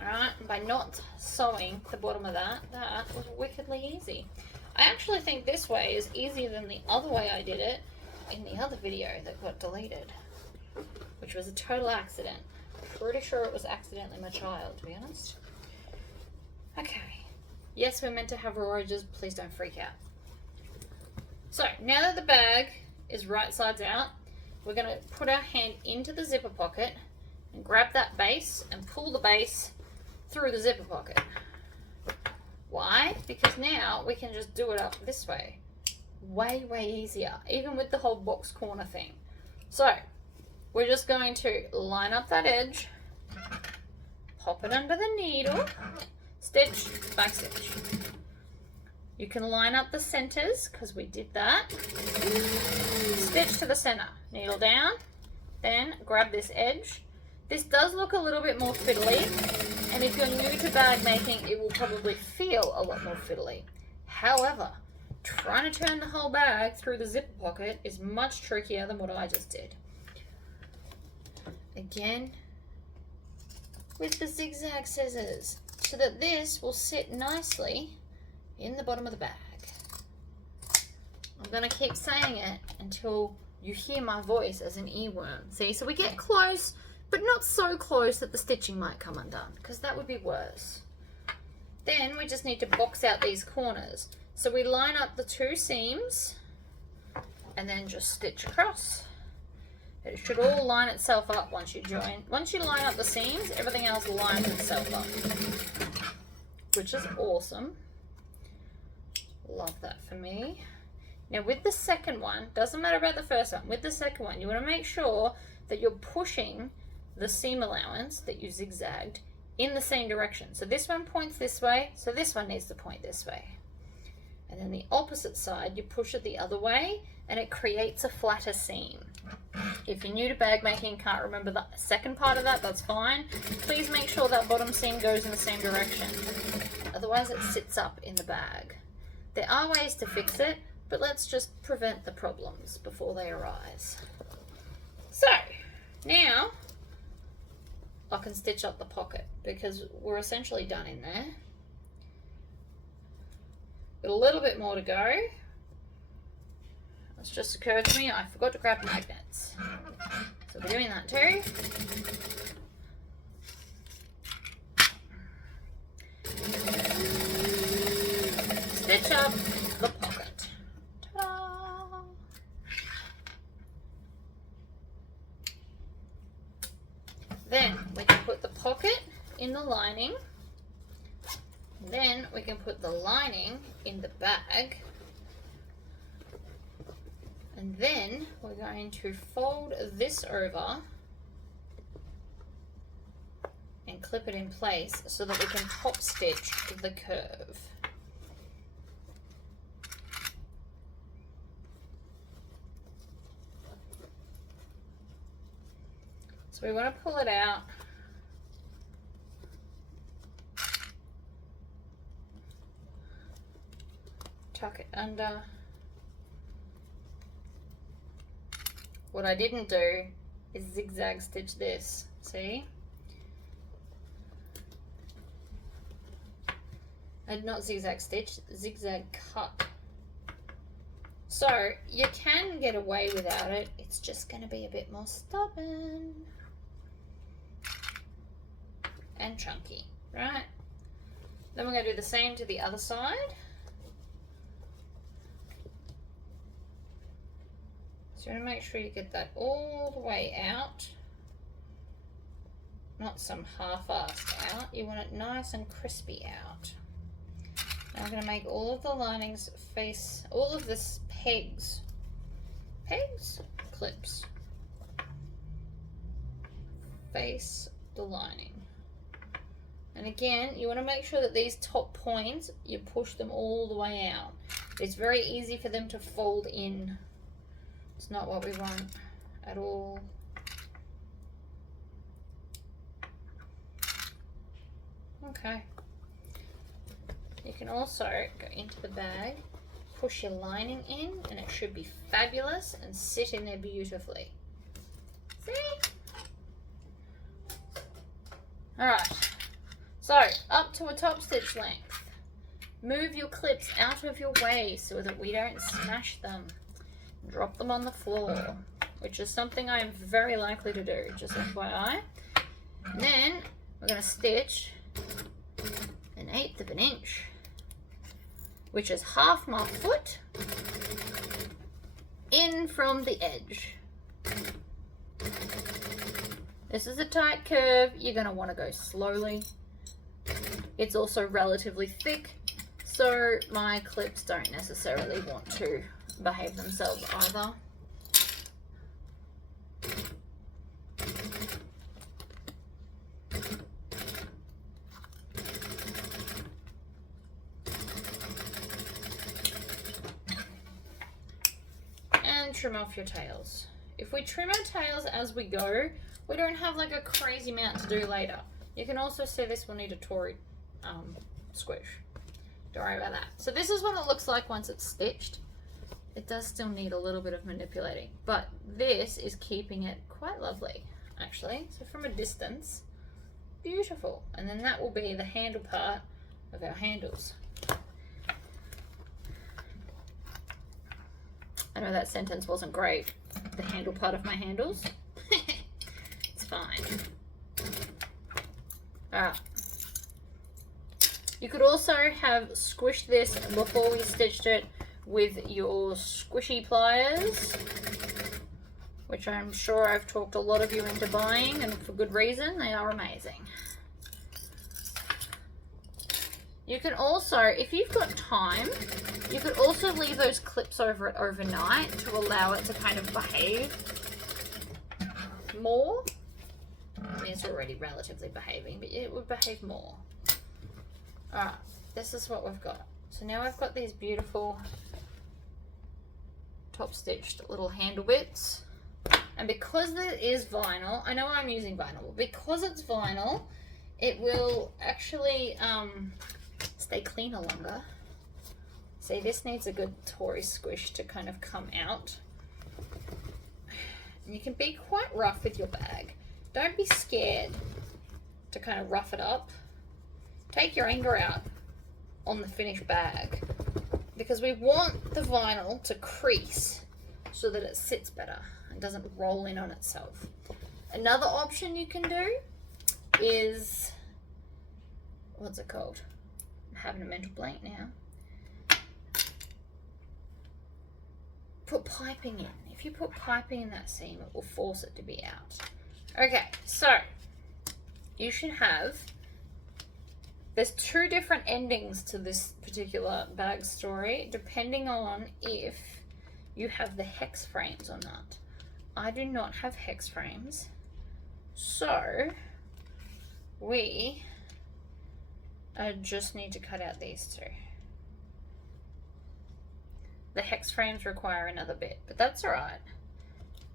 Alright, by not sewing the bottom of that was wickedly easy. I actually think this way is easier than the other way I did it in the other video that got deleted, which was a total accident. Pretty sure it was accidentally my child, to be honest. Okay. Yes, we're meant to have raw edges. Please don't freak out. So, now that the bag is right sides out, we're going to put our hand into the zipper pocket and grab that base and pull the base through the zipper pocket. Why? Because now we can just do it up this way. Way, way easier, even with the whole box corner thing. So, we're just going to line up that edge, pop it under the needle, stitch, back stitch. You can line up the centers, because we did that. Stitch to the center, needle down, then grab this edge. This does look a little bit more fiddly, and if you're new to bag making, it will probably feel a lot more fiddly. However, trying to turn the whole bag through the zipper pocket is much trickier than what I just did. Again, with the zigzag scissors, so that this will sit nicely in the bottom of the bag. I'm going to keep saying it until you hear my voice as an earworm. See, so we get close, but not so close that the stitching might come undone, because that would be worse. Then we just need to box out these corners. So we line up the two seams and then just stitch across. It should all line itself up once you join. Once you line up the seams, everything else lines itself up, which is awesome. Love that for me. Now with the second one, doesn't matter about the first one, with the second one, you want to make sure that you're pushing the seam allowance that you zigzagged in the same direction. So this one points this way, so this one needs to point this way. And then the opposite side, you push it the other way, and it creates a flatter seam. If you're new to bag making and can't remember the second part of that, that's fine. Please make sure that bottom seam goes in the same direction. Otherwise it sits up in the bag. There are ways to fix it, but let's just prevent the problems before they arise. So, now I can stitch up the pocket because we're essentially done in there. Got a little bit more to go. It's just occurred to me I forgot to grab magnets. So we're doing that too. Stitch up the pocket. Ta-da! Then we can put the pocket in the lining. Then we can put the lining in the bag. And then we're going to fold this over and clip it in place so that we can top stitch the curve. So we want to pull it out. Tuck it under. What I didn't do is zigzag stitch this, see? And not zigzag stitch, zigzag cut. So you can get away without it, it's just going to be a bit more stubborn. and chunky, right? Then we're going to do the same to the other side. So you want to make sure you get that all the way out. Not some half-assed out. You want it nice and crispy out. Now I'm going to make all of the linings face, all of this pegs, clips, face the lining. And again, you want to make sure that these top points, you push them all the way out. It's very easy for them to fold in. It's not what we want at all. Okay. You can also go into the bag, push your lining in, and it should be fabulous and sit in there beautifully. See? Alright, so up to a top stitch length. Move your clips out of your way so that we don't smash them. Drop them on the floor, which is something I'm very likely to do, just FYI. And then we're going to stitch 1/8 of an inch, which is half my foot, in from the edge. This is a tight curve. You're going to want to go slowly. It's also relatively thick, so my clips don't necessarily want to behave themselves either. And trim off your tails. If we trim our tails as we go, we don't have like a crazy amount to do later. You can also see this will need a Tory squish. Don't worry about that. So this is what it looks like once it's stitched. It does still need a little bit of manipulating, but this is keeping it quite lovely, actually. So from a distance, beautiful. And then that will be the handle part of our handles. I know that sentence wasn't great. The handle part of my handles. It's fine. Alright. You could also have squished this before we stitched it with your squishy pliers, which I'm sure I've talked a lot of you into buying, and for good reason. They are amazing. You can also, if you've got time, you could also leave those clips over it overnight to allow it to kind of behave more. I mean, it's already relatively behaving, but it would behave more. Alright, this is what we've got. So now I've got these beautiful top stitched little handle bits. And because it is vinyl, I know I'm using vinyl, but because it's vinyl, it will actually stay cleaner longer. See, this needs a good Tory squish to kind of come out. And you can be quite rough with your bag. Don't be scared to kind of rough it up. Take your anger out on the finished bag, because we want the vinyl to crease so that it sits better and doesn't roll in on itself. Another option you can do is, what's it called? I'm having a mental blank now. Put piping in. If you put piping in that seam, it will force it to be out. Okay, so you should have, there's two different endings to this particular bag story, depending on if you have the hex frames or not. I do not have hex frames, so we just need to cut out these two. The hex frames require another bit, but that's all right.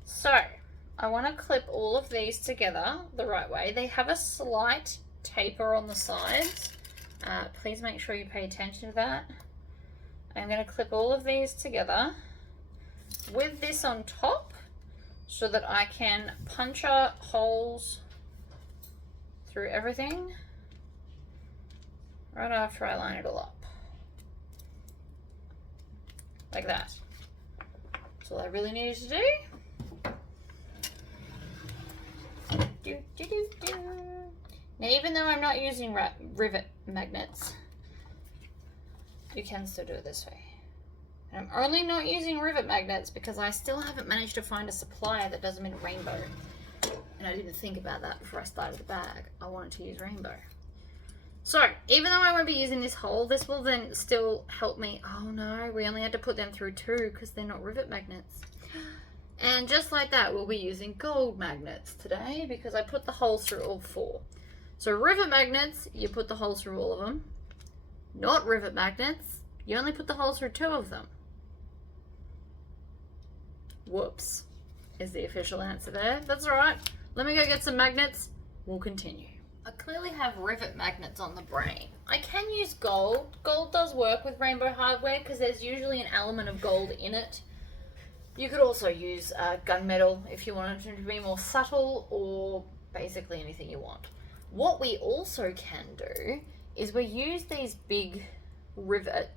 So I want to clip all of these together the right way. They have a slight taper on the sides. Please make sure you pay attention to that. I'm going to clip all of these together with this on top so that I can puncture holes through everything right after I line it all up. Like that. That's all I really needed to do. Now, even though I'm not using rivet magnets, you can still do it this way. And I'm only not using rivet magnets because I still haven't managed to find a supplier that does them in rainbow. And I didn't think about that before I started the bag. I wanted to use rainbow. So, even though I won't be using this hole, this will then still help me. Oh no, we only had to put them through 2 because they're not rivet magnets. And just like that, we'll be using gold magnets today because I put the holes through all 4. So rivet magnets, you put the holes through all of them. Not rivet magnets, you only put the holes through 2 of them. Whoops, is the official answer there. That's all right. Let me go get some magnets. We'll continue. I clearly have rivet magnets on the brain. I can use gold. Gold does work with rainbow hardware because there's usually an element of gold in it. You could also use gunmetal if you wanted to be more subtle, or basically anything you want. What we also can do is we use these big rivet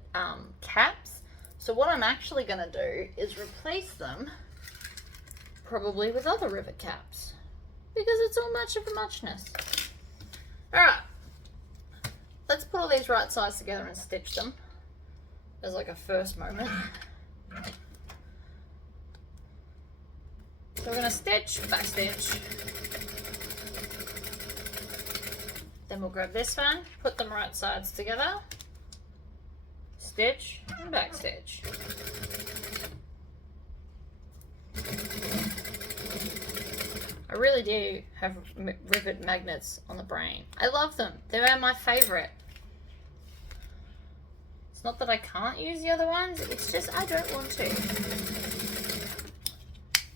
caps. So what I'm actually going to do is replace them probably with other rivet caps because it's all much of a muchness. Alright, let's put all these right sides together and stitch them as like a first moment. So we're going to stitch, back stitch. Then we'll grab this one, put them right sides together, stitch and back stitch. I really do have rivet magnets on the brain. I love them. They're my favorite. It's not that I can't use the other ones, it's just I don't want to.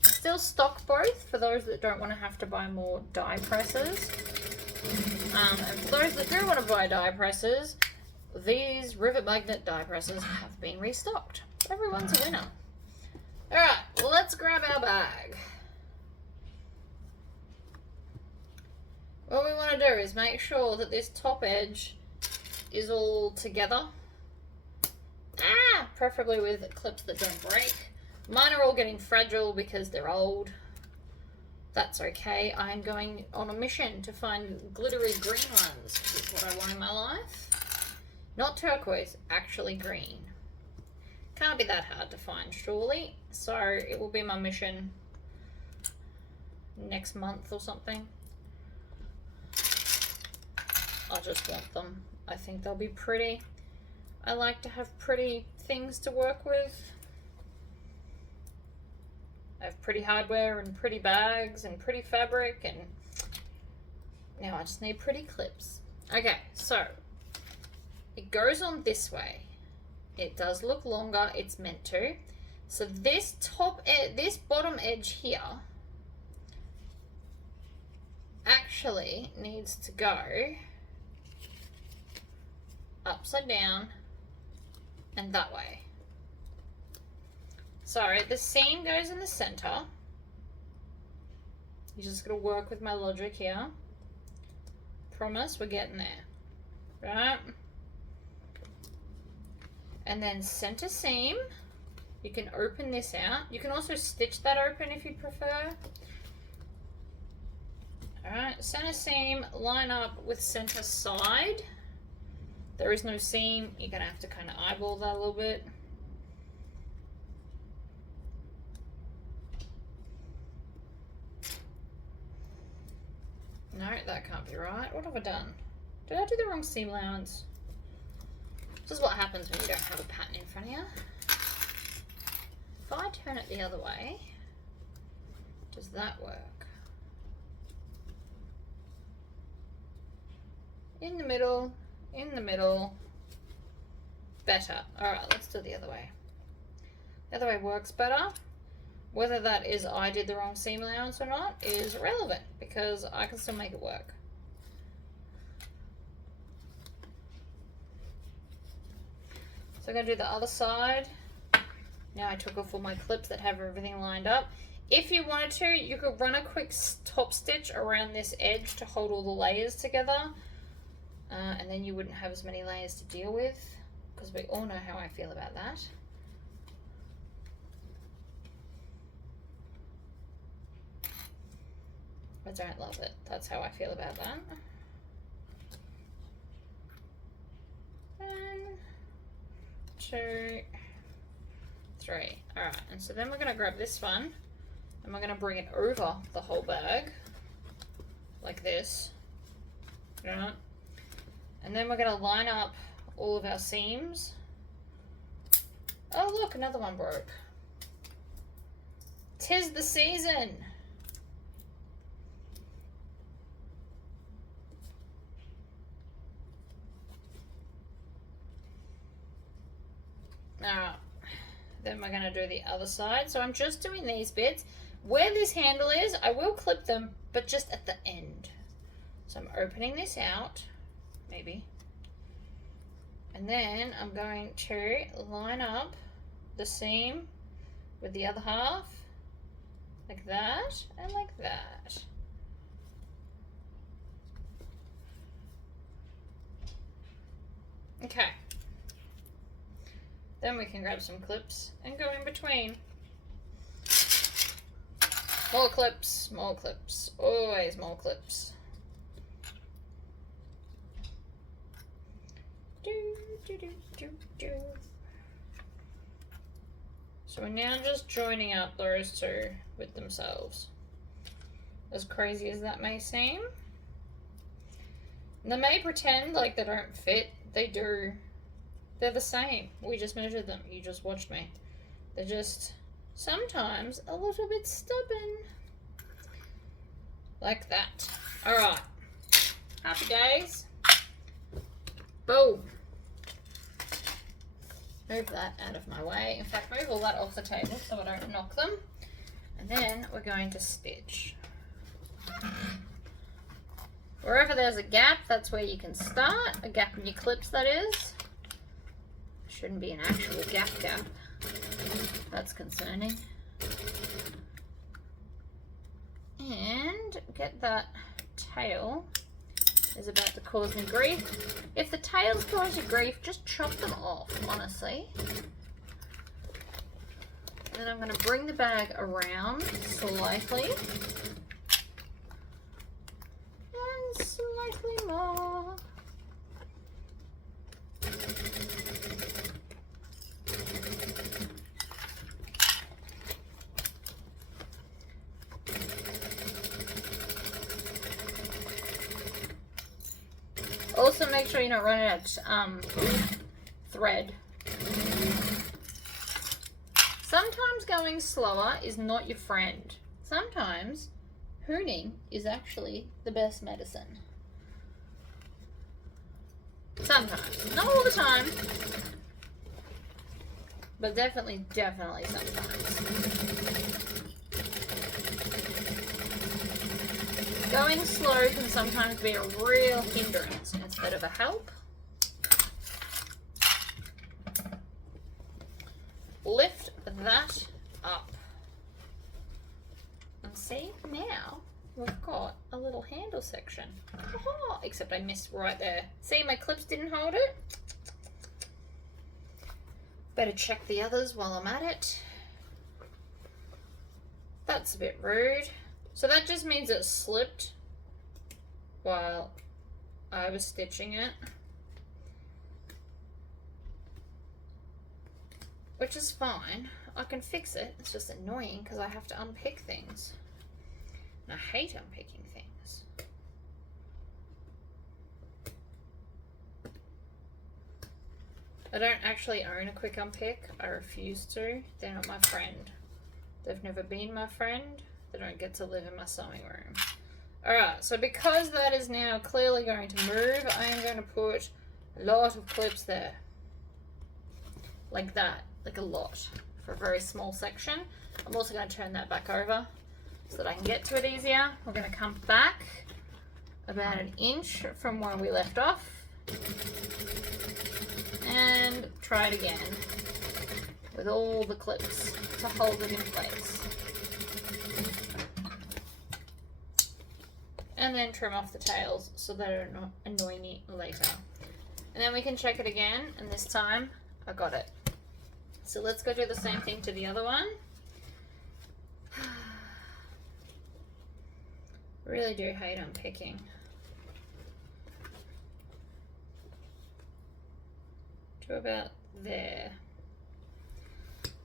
Still stock both for those that don't want to have to buy more die presses. And for those that do want to buy die presses, these rivet magnet die presses have been restocked. Everyone's a winner. Alright, well, let's grab our bag. What we want to do is make sure that this top edge is all together. Preferably with clips that don't break. Mine are all getting fragile because they're old. That's okay. I'm going on a mission to find glittery green ones, which is what I want in my life. Not turquoise, actually green. Can't be that hard to find, surely. So it will be my mission next month or something. I just want them. I think they'll be pretty. I like to have pretty things to work with. I have pretty hardware and pretty bags and pretty fabric, and now I just need pretty clips. Okay, so it goes on this way. It does look longer, it's meant to. So this this bottom edge here actually needs to go upside down and that way. So the seam goes in the center. You're just gonna work with my logic here. Promise we're getting there, right? And then center seam, you can open this out. You can also stitch that open if you prefer. All right, center seam, line up with center side. There is no seam, you're gonna have to kind of eyeball that a little bit. No, that can't be right. What have I done? Did I do the wrong seam allowance? This is what happens when you don't have a pattern in front of you. If I turn it the other way, does that work? In the middle, better. Alright, let's do it the other way. The other way works better. Whether that is I did the wrong seam allowance or not is irrelevant because I can still make it work. So I'm going to do the other side. Now I took off all my clips that have everything lined up. If you wanted to, you could run a quick top stitch around this edge to hold all the layers together. And then you wouldn't have as many layers to deal with because we all know how I feel about that. I don't love it. That's how I feel about that. 2, 3. Alright, and so then we're going to grab this one and we're going to bring it over the whole bag like this. Right? And then we're going to line up all of our seams. Oh look, another one broke. 'Tis the season. Alright, then we're going to do the other side. So I'm just doing these bits. Where this handle is, I will clip them, but just at the end. So I'm opening this out, maybe. And then I'm going to line up the seam with the other half, like that, and like that. Okay. Then we can grab some clips and go in between. More clips, always more clips. So we're now just joining up those two with themselves. As crazy as that may seem. And they may pretend like they don't fit. They do. They're the same. We just measured them. You just watched me. They're just sometimes a little bit stubborn. Like that. Alright. Happy days. Boom. Move that out of my way. In fact, move all that off the table so I don't knock them. And then we're going to stitch. Wherever there's a gap, that's where you can start. A gap in your clips, that is. Shouldn't be an actual gap. That's concerning. And get that tail is about to cause me grief. If the tails cause you grief, just chop them off, honestly. And then I'm going to bring the bag around slightly. And slightly more. Also, make sure you're not running out of thread. Sometimes going slower is not your friend. Sometimes hooning is actually the best medicine. Sometimes. Not all the time. But definitely sometimes. Going slow can sometimes be a real hindrance instead of a help. Lift that up. And see, now we've got a little handle section. Oh, except I missed right there. See, my clips didn't hold it. Better check the others while I'm at it. That's a bit rude. So that just means it slipped while I was stitching it. Which is fine. I can fix it. It's just annoying because I have to unpick things. And I hate unpicking things. I don't actually own a quick unpick. I refuse to. They're not my friend. They've never been my friend. They don't get to live in my sewing room. Alright, so because that is now clearly going to move, I am going to put a lot of clips there. Like that. Like a lot. For a very small section. I'm also going to turn that back over so that I can get to it easier. We're going to come back about an inch from where we left off. And try it again with all the clips to hold it in place. And then trim off the tails so they don't annoy me later. And then we can check it again, and this time I got it. So let's go do the same thing to the other one. Really do hate unpicking. to about there.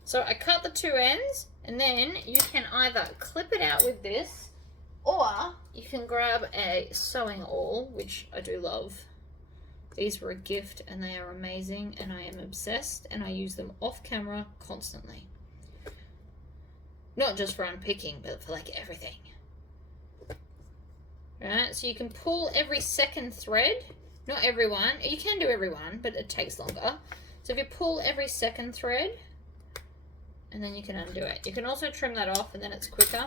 So I cut the two ends, and then you can either clip it out with this, or you can grab a sewing awl, which I do love. These were a gift and they are amazing, and I am obsessed, and I use them off camera constantly. Not just for unpicking, but for like everything. Right, so you can pull every second thread. Not every one. You can do every one, but it takes longer. So if you pull every second thread, and then you can undo it. You can also trim that off, and then it's quicker.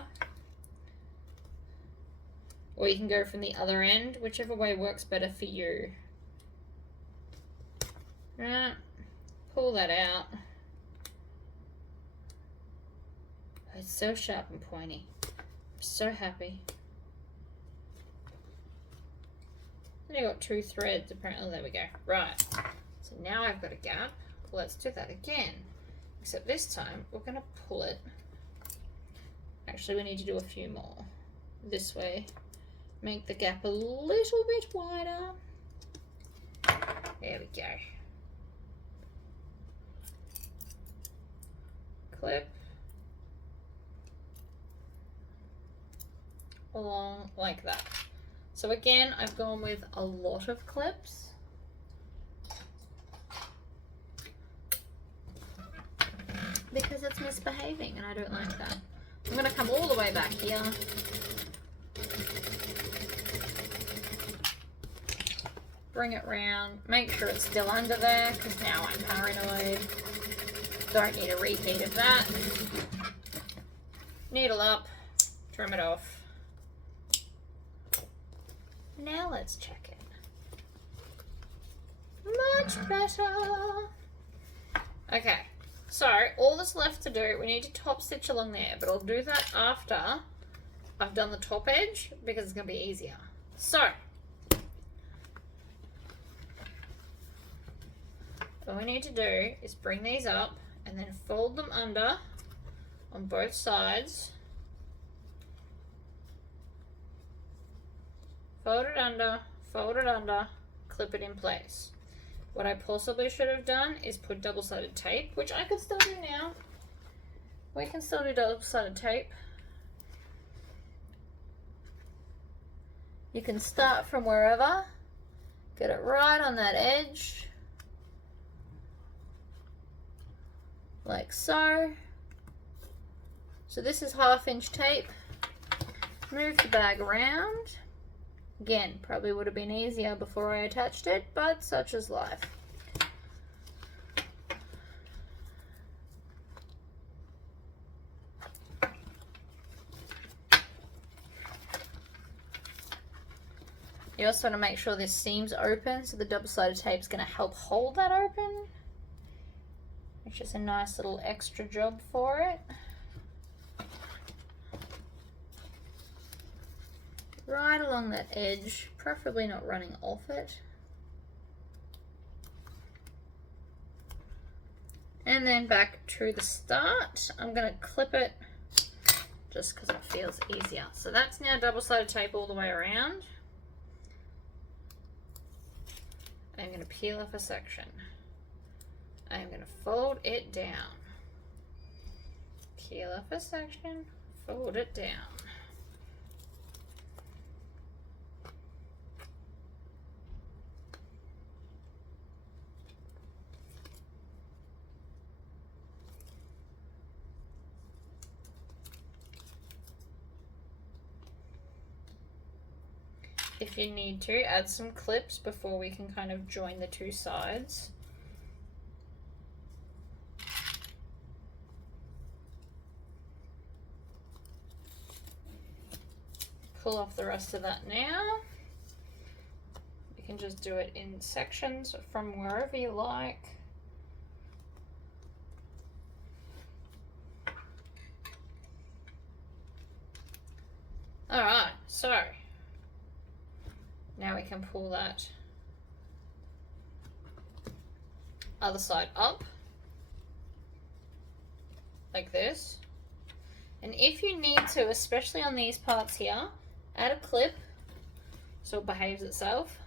Or you can go from the other end, whichever way works better for you. Right, pull that out. It's so sharp and pointy. I'm so happy. Then I got two threads apparently. There we go. Right. So now I've got a gap. Let's do that again. Except this time we're going to pull it. Actually, we need to do a few more. This way. Make the gap a little bit wider. There we go. Clip. Along like that. So again, I've gone with a lot of clips. Because it's misbehaving and I don't like that. I'm going to come all the way back here. Bring it round. Make sure it's still under there because now I'm paranoid. Don't need a repeat of that. Needle up. Trim it off. Now let's check it. Much better. Okay, so all that's left to do, we need to top stitch along there, but I'll do that after I've done the top edge because it's going to be easier. So, all we need to do is bring these up and then fold them under on both sides. Fold it under, clip it in place. What I possibly should have done is put double-sided tape, which I could still do now. We can still do double-sided tape. You can start from wherever, get it right on that edge, like so. So this is 1/2 inch tape. Move the bag around. Again, probably would have been easier before I attached it, but such is life. You also want to make sure this seam's open, so the double-sided tape is going to help hold that open, which is a nice little extra job for it. Right along that edge, preferably not running off it. And then back to the start, I'm going to clip it just because it feels easier. So that's now double-sided tape all the way around. I'm going to peel off a section. I'm going to fold it down. Peel off a section, fold it down. If you need to, add some clips before we can kind of join the two sides. Pull off the rest of that now. You can just do it in sections from wherever you like. Alright, so now we can pull that other side up like this. And if you need to, especially on these parts here, add a clip so it behaves itself,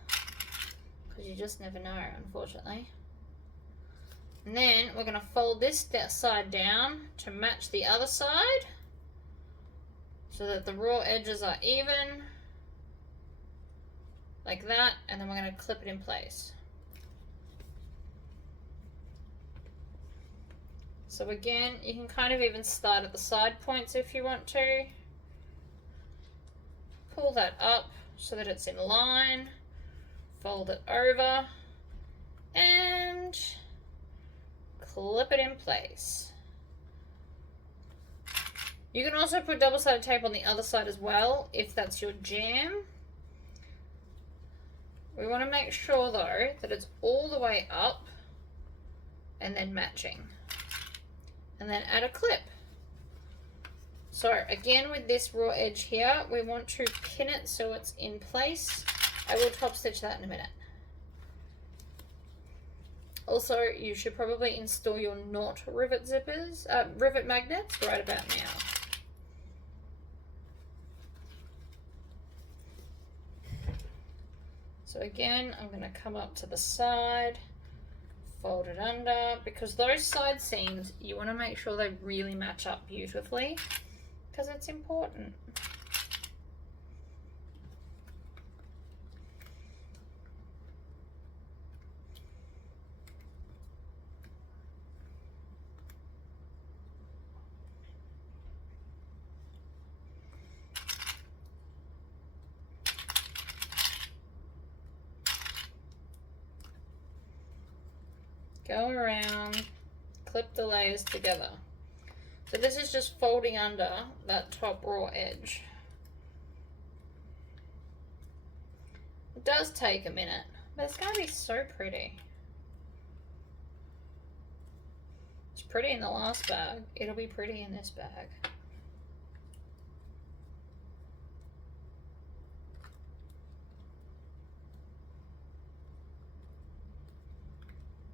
because you just never know, unfortunately. And then we're going to fold this side down to match the other side so that the raw edges are even, like that, and then we're going to clip it in place. So again, you can kind of even start at the side points if you want to. Pull that up so that it's in line, fold it over, and clip it in place. You can also put double-sided tape on the other side as well if that's your jam. We want to make sure though that it's all the way up and then matching. And then add a clip. So again, with this raw edge here, we want to pin it so it's in place. I will top stitch that in a minute. Also, you should probably install your knot rivet magnets right about now. So again, I'm going to come up to the side, fold it under, because those side seams, you want to make sure they really match up beautifully, because it's important. Go around, clip the layers together. So this is just folding under that top raw edge. It does take a minute, but it's going to be so pretty. It's pretty in the last bag. It'll be pretty in this bag.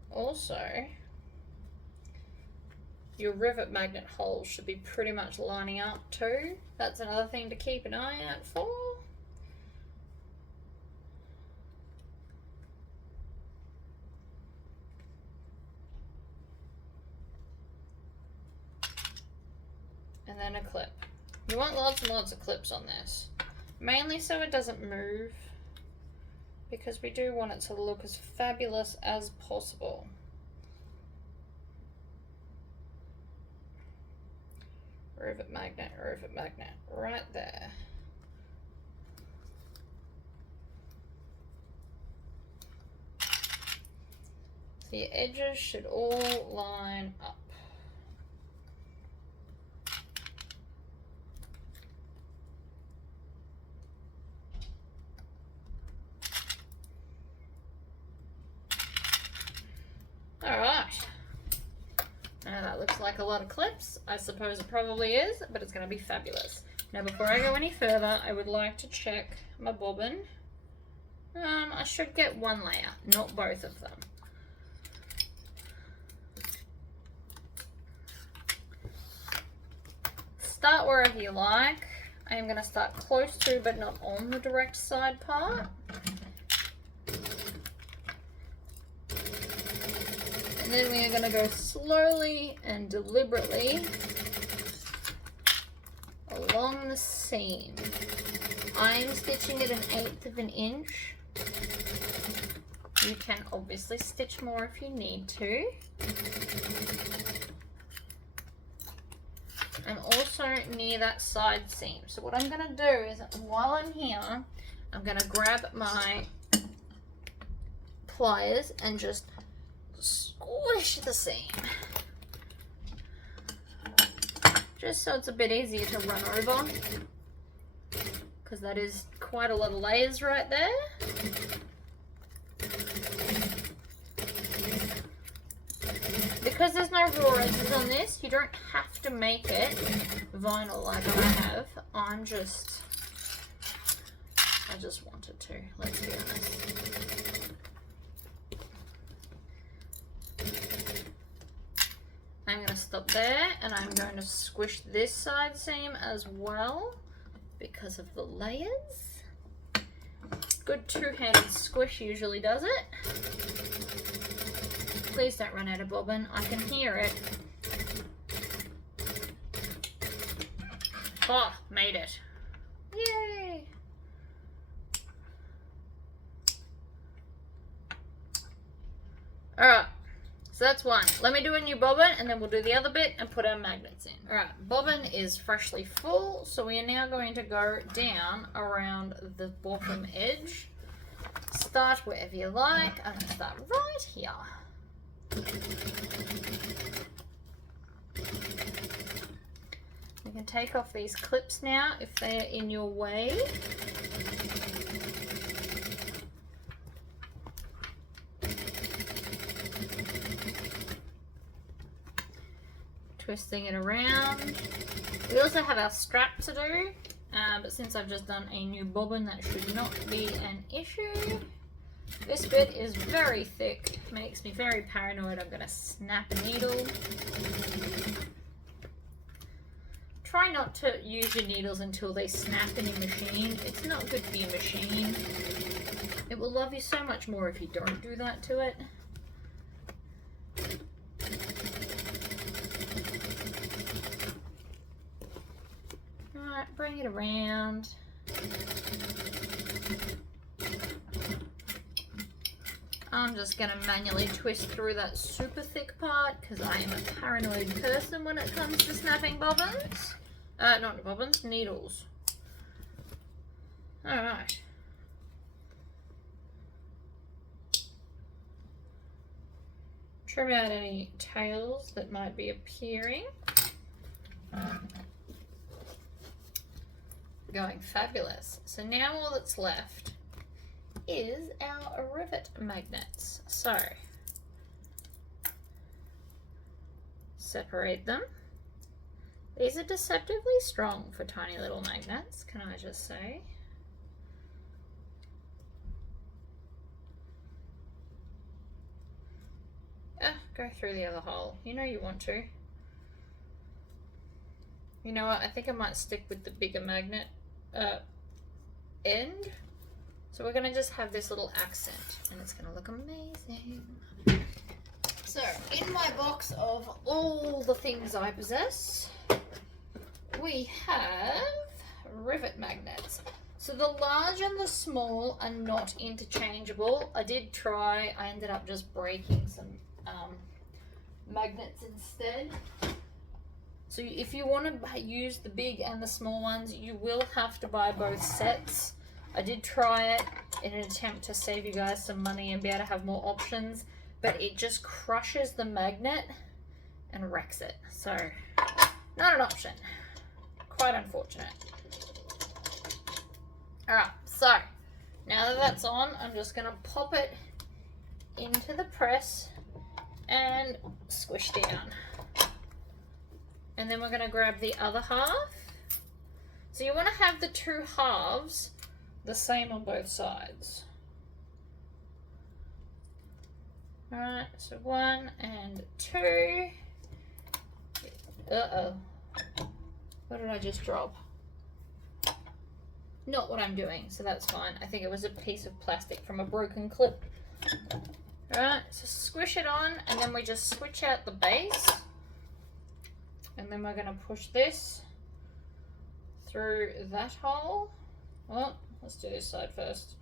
Also, your rivet magnet holes should be pretty much lining up too. That's another thing to keep an eye out for. And then a clip. You want lots and lots of clips on this, mainly so it doesn't move, because we do want it to look as fabulous as possible. Rivet magnet, right there. So your edges should all line up. Alright, now that looks like a lot of clips. I suppose it probably is, but it's going to be fabulous. Now before I go any further, I would like to check my bobbin. I should get one layer, not both of them. Start wherever you like. I am going to start close to, but not on the direct side part. And then we are going to go slowly and deliberately along the seam. I'm stitching it 1/8 of an inch. You can obviously stitch more if you need to. And also near that side seam. So what I'm going to do is, while I'm here, I'm going to grab my pliers and just squish the seam, just so it's a bit easier to run over, because that is quite a lot of layers right there. Because there's no raw edges on this, you don't have to make it vinyl like I have. I just wanted to, let's be honest. I'm going to stop there, and I'm going to squish this side seam as well because of the layers. Good two-handed squish usually does it. Please don't run out of bobbin. I can hear it. Oh, made it. Yay! Alright, so that's one. Let me do a new bobbin and then we'll do the other bit and put our magnets in. Alright, bobbin is freshly full, so we are now going to go down around the bottom edge. Start wherever you like. I'm going to start right here. You can take off these clips now if they're in your way. Twisting it around. We also have our strap to do, but since I've just done a new bobbin, that should not be an issue. This bit is very thick, makes me very paranoid I'm going to snap a needle. Try not to use your needles until they snap in your machine. It's not good for your machine. It will love you so much more if you don't do that to it. Alright, bring it around. I'm just going to manually twist through that super thick part because I am a paranoid person when it comes to snapping bobbins. Not bobbins, needles. Alright. Trim out any tails that might be appearing. Going fabulous. So now all that's left is our rivet magnets. So, separate them. These are deceptively strong for tiny little magnets, can I just say? Go through the other hole. You know you want to. You know what? I think I might stick with the bigger magnet end. So we're going to just have this little accent and it's going to look amazing. So in my box of all the things I possess, we have rivet magnets. So the large and the small are not interchangeable. I did try, I ended up just breaking some magnets instead. So if you want to use the big and the small ones, you will have to buy both sets. I did try it in an attempt to save you guys some money and be able to have more options, but it just crushes the magnet and wrecks it. So, not an option. Quite unfortunate. Alright, so, now that that's on, I'm just going to pop it into the press and squish down. And then we're going to grab the other half. So you want to have the two halves the same on both sides. Alright, so 1 and 2. Uh-oh. What did I just drop? Not what I'm doing, so that's fine. I think it was a piece of plastic from a broken clip. Alright, so squish it on, and then we just switch out the base. And then we're going to push this through that hole. Oh, let's do this side first.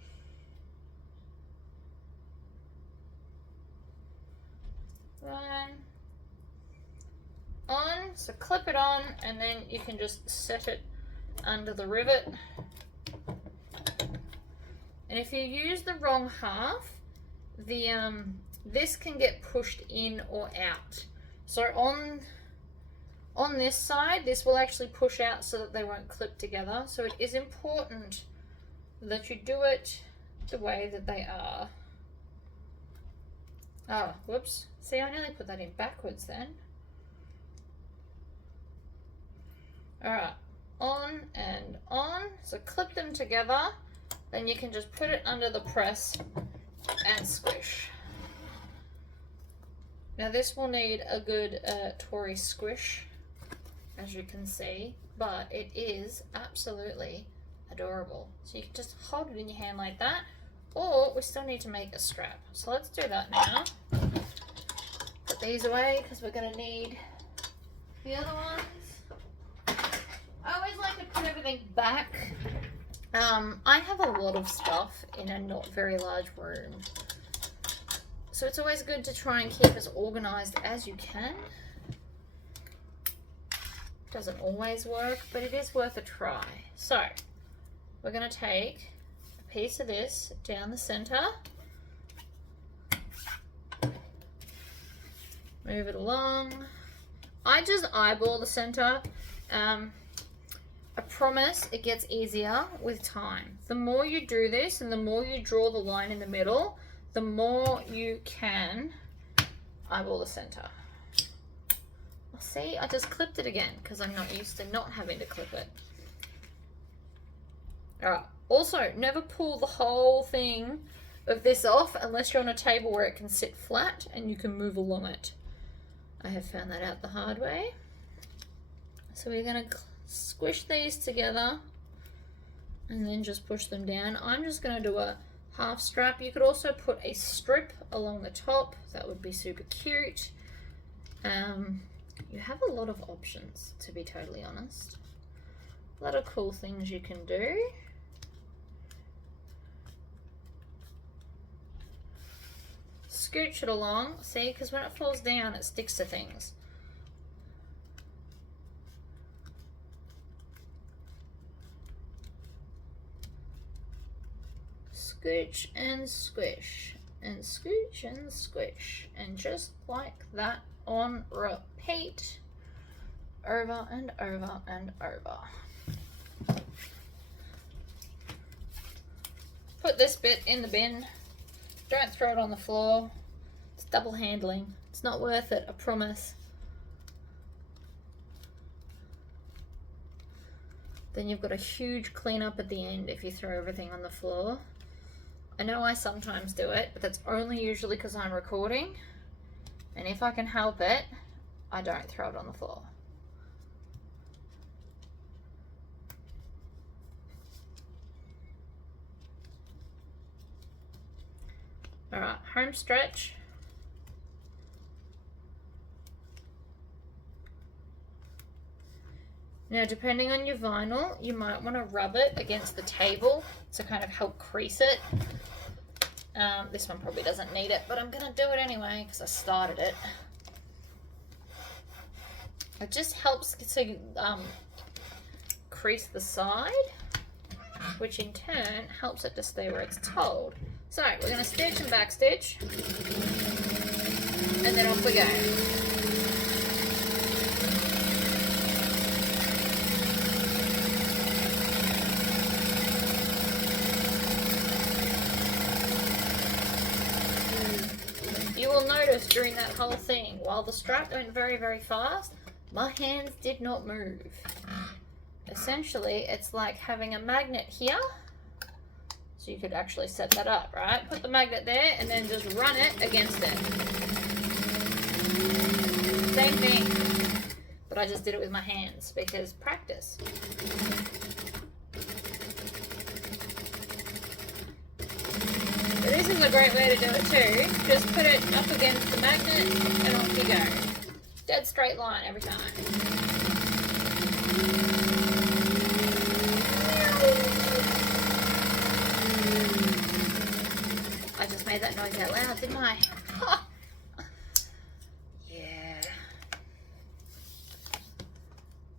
One. On, so clip it on, and then you can just set it under the rivet. And if you use the wrong half, the this can get pushed in or out. So on this side, this will actually push out so that they won't clip together. So it is important that you do it the way that they are. Oh, whoops. See, I nearly put that in backwards then. Alright, on and on. So clip them together. Then you can just put it under the press and squish. Now this will need a good Tory squish, as you can see, but it is absolutely adorable. So you can just hold it in your hand like that, or we still need to make a strap. So let's do that now. these away because we're going to need the other ones. I always like to put everything back. I have a lot of stuff in a not very large room. So it's always good to try and keep as organized as you can. Doesn't always work, but it is worth a try. So we're going to take a piece of this down the center. Move it along. I just eyeball the center. I promise it gets easier with time. The more you do this and the more you draw the line in the middle, the more you can eyeball the center. See, I just clipped it again because I'm not used to not having to clip it. Alright, also never pull the whole thing of this off unless you're on a table where it can sit flat and you can move along it. I have found that out the hard way. So we're going to squish these together and then just push them down. I'm just going to do a half strap. You could also put a strip along the top. That would be super cute. You have a lot of options, to be totally honest. A lot of cool things you can do. Scooch it along, see, because when it falls down, it sticks to things. Scooch and squish, and scooch and squish, and just like that on repeat, over and over and over. Put this bit in the bin. Don't throw it on the floor. It's double handling. It's not worth it, I promise. Then you've got a huge cleanup at the end if you throw everything on the floor. I know I sometimes do it, but that's only usually because I'm recording. And if I can help it, I don't throw it on the floor. Alright, home stretch. Now, depending on your vinyl, you might want to rub it against the table to kind of help crease it. This one probably doesn't need it, but I'm going to do it anyway because I started it. It just helps to crease the side, which in turn helps it to stay where it's told. So we're going to stitch and back stitch, and then off we go. You will notice during that whole thing, while the strap went very, very fast, my hands did not move. Essentially, it's like having a magnet here. So you could actually set that up, right? Put the magnet there and then just run it against it. Same thing. But I just did it with my hands because practice. But this is a great way to do it too. Just put it up against the magnet and off you go. Dead straight line every time. I just made that noise out loud, didn't I? Yeah.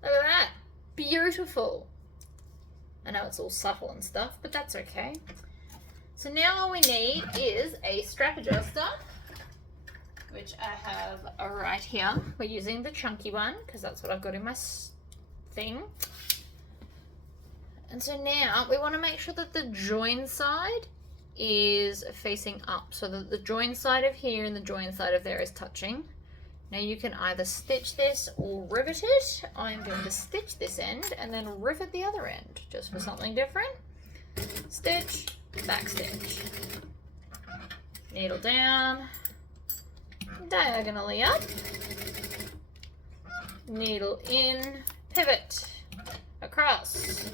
Look at that. Beautiful. I know it's all subtle and stuff, but that's okay. So now all we need is a strap adjuster, which I have right here. We're using the chunky one because that's what I've got in my thing. And so now we want to make sure that the join side is facing up, so that the join side of here and the join side of there is touching. Now you can either stitch this or rivet it. I'm going to stitch this end and then rivet the other end, just for something different. Stitch, back stitch. Needle down, diagonally up, needle in, pivot, across,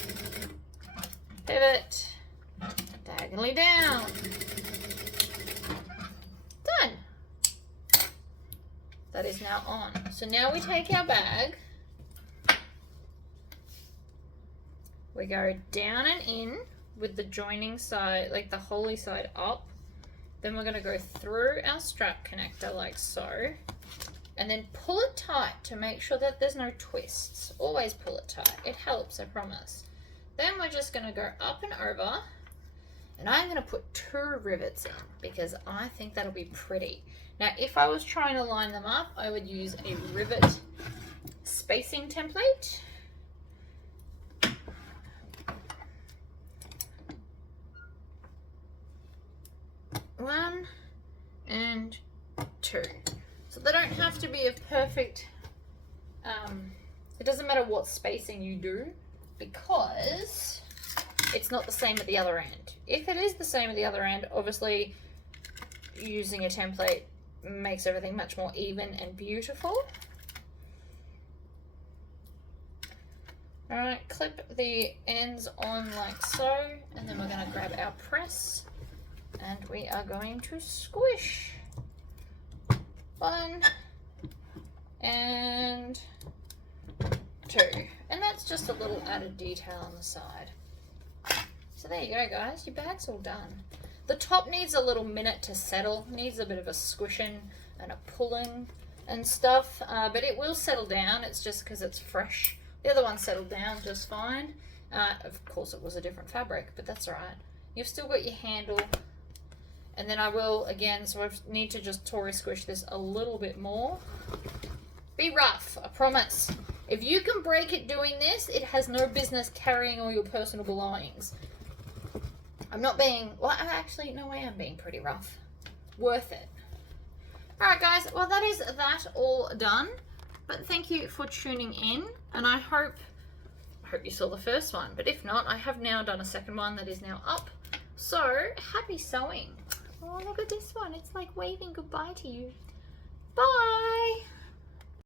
pivot, diagonally down. Done. that is now on. So now we take our bag, we go down and in with the joining side, like the holy side up. Then we're going to go through our strap connector like so, and then pull it tight to make sure that there's no twists. Always pull it tight. It helps, I promise. Then we're just going to go up and over, and I'm going to put 2 rivets in because I think that'll be pretty. Now, if I was trying to line them up, I would use a rivet spacing template. One and 2. So they don't have to be a perfect, it doesn't matter what spacing you do because it's not the same at the other end. If it is the same at the other end, obviously using a template makes everything much more even and beautiful. Alright, clip the ends on like so, and then we're going to grab our press and we are going to squish. 1 and 2. And that's just a little added detail on the side. So there you go, guys, your bag's all done. The top needs a little minute to settle, needs a bit of a squishing and a pulling and stuff, but it will settle down. It's just because it's fresh. The other one settled down just fine. Of course it was a different fabric, but that's all right. You've still got your handle. And then I will, again, so I need to just Tory squish this a little bit more. Be rough, I promise. If you can break it doing this, it has no business carrying all your personal belongings. I'm not being, well, actually, no, I am being pretty rough. Worth it. Alright, guys, well, that is that all done. But thank you for tuning in, and I hope you saw the first one. But if not, I have now done a second one that is now up. So, happy sewing. Oh, look at this one. It's like waving goodbye to you. Bye!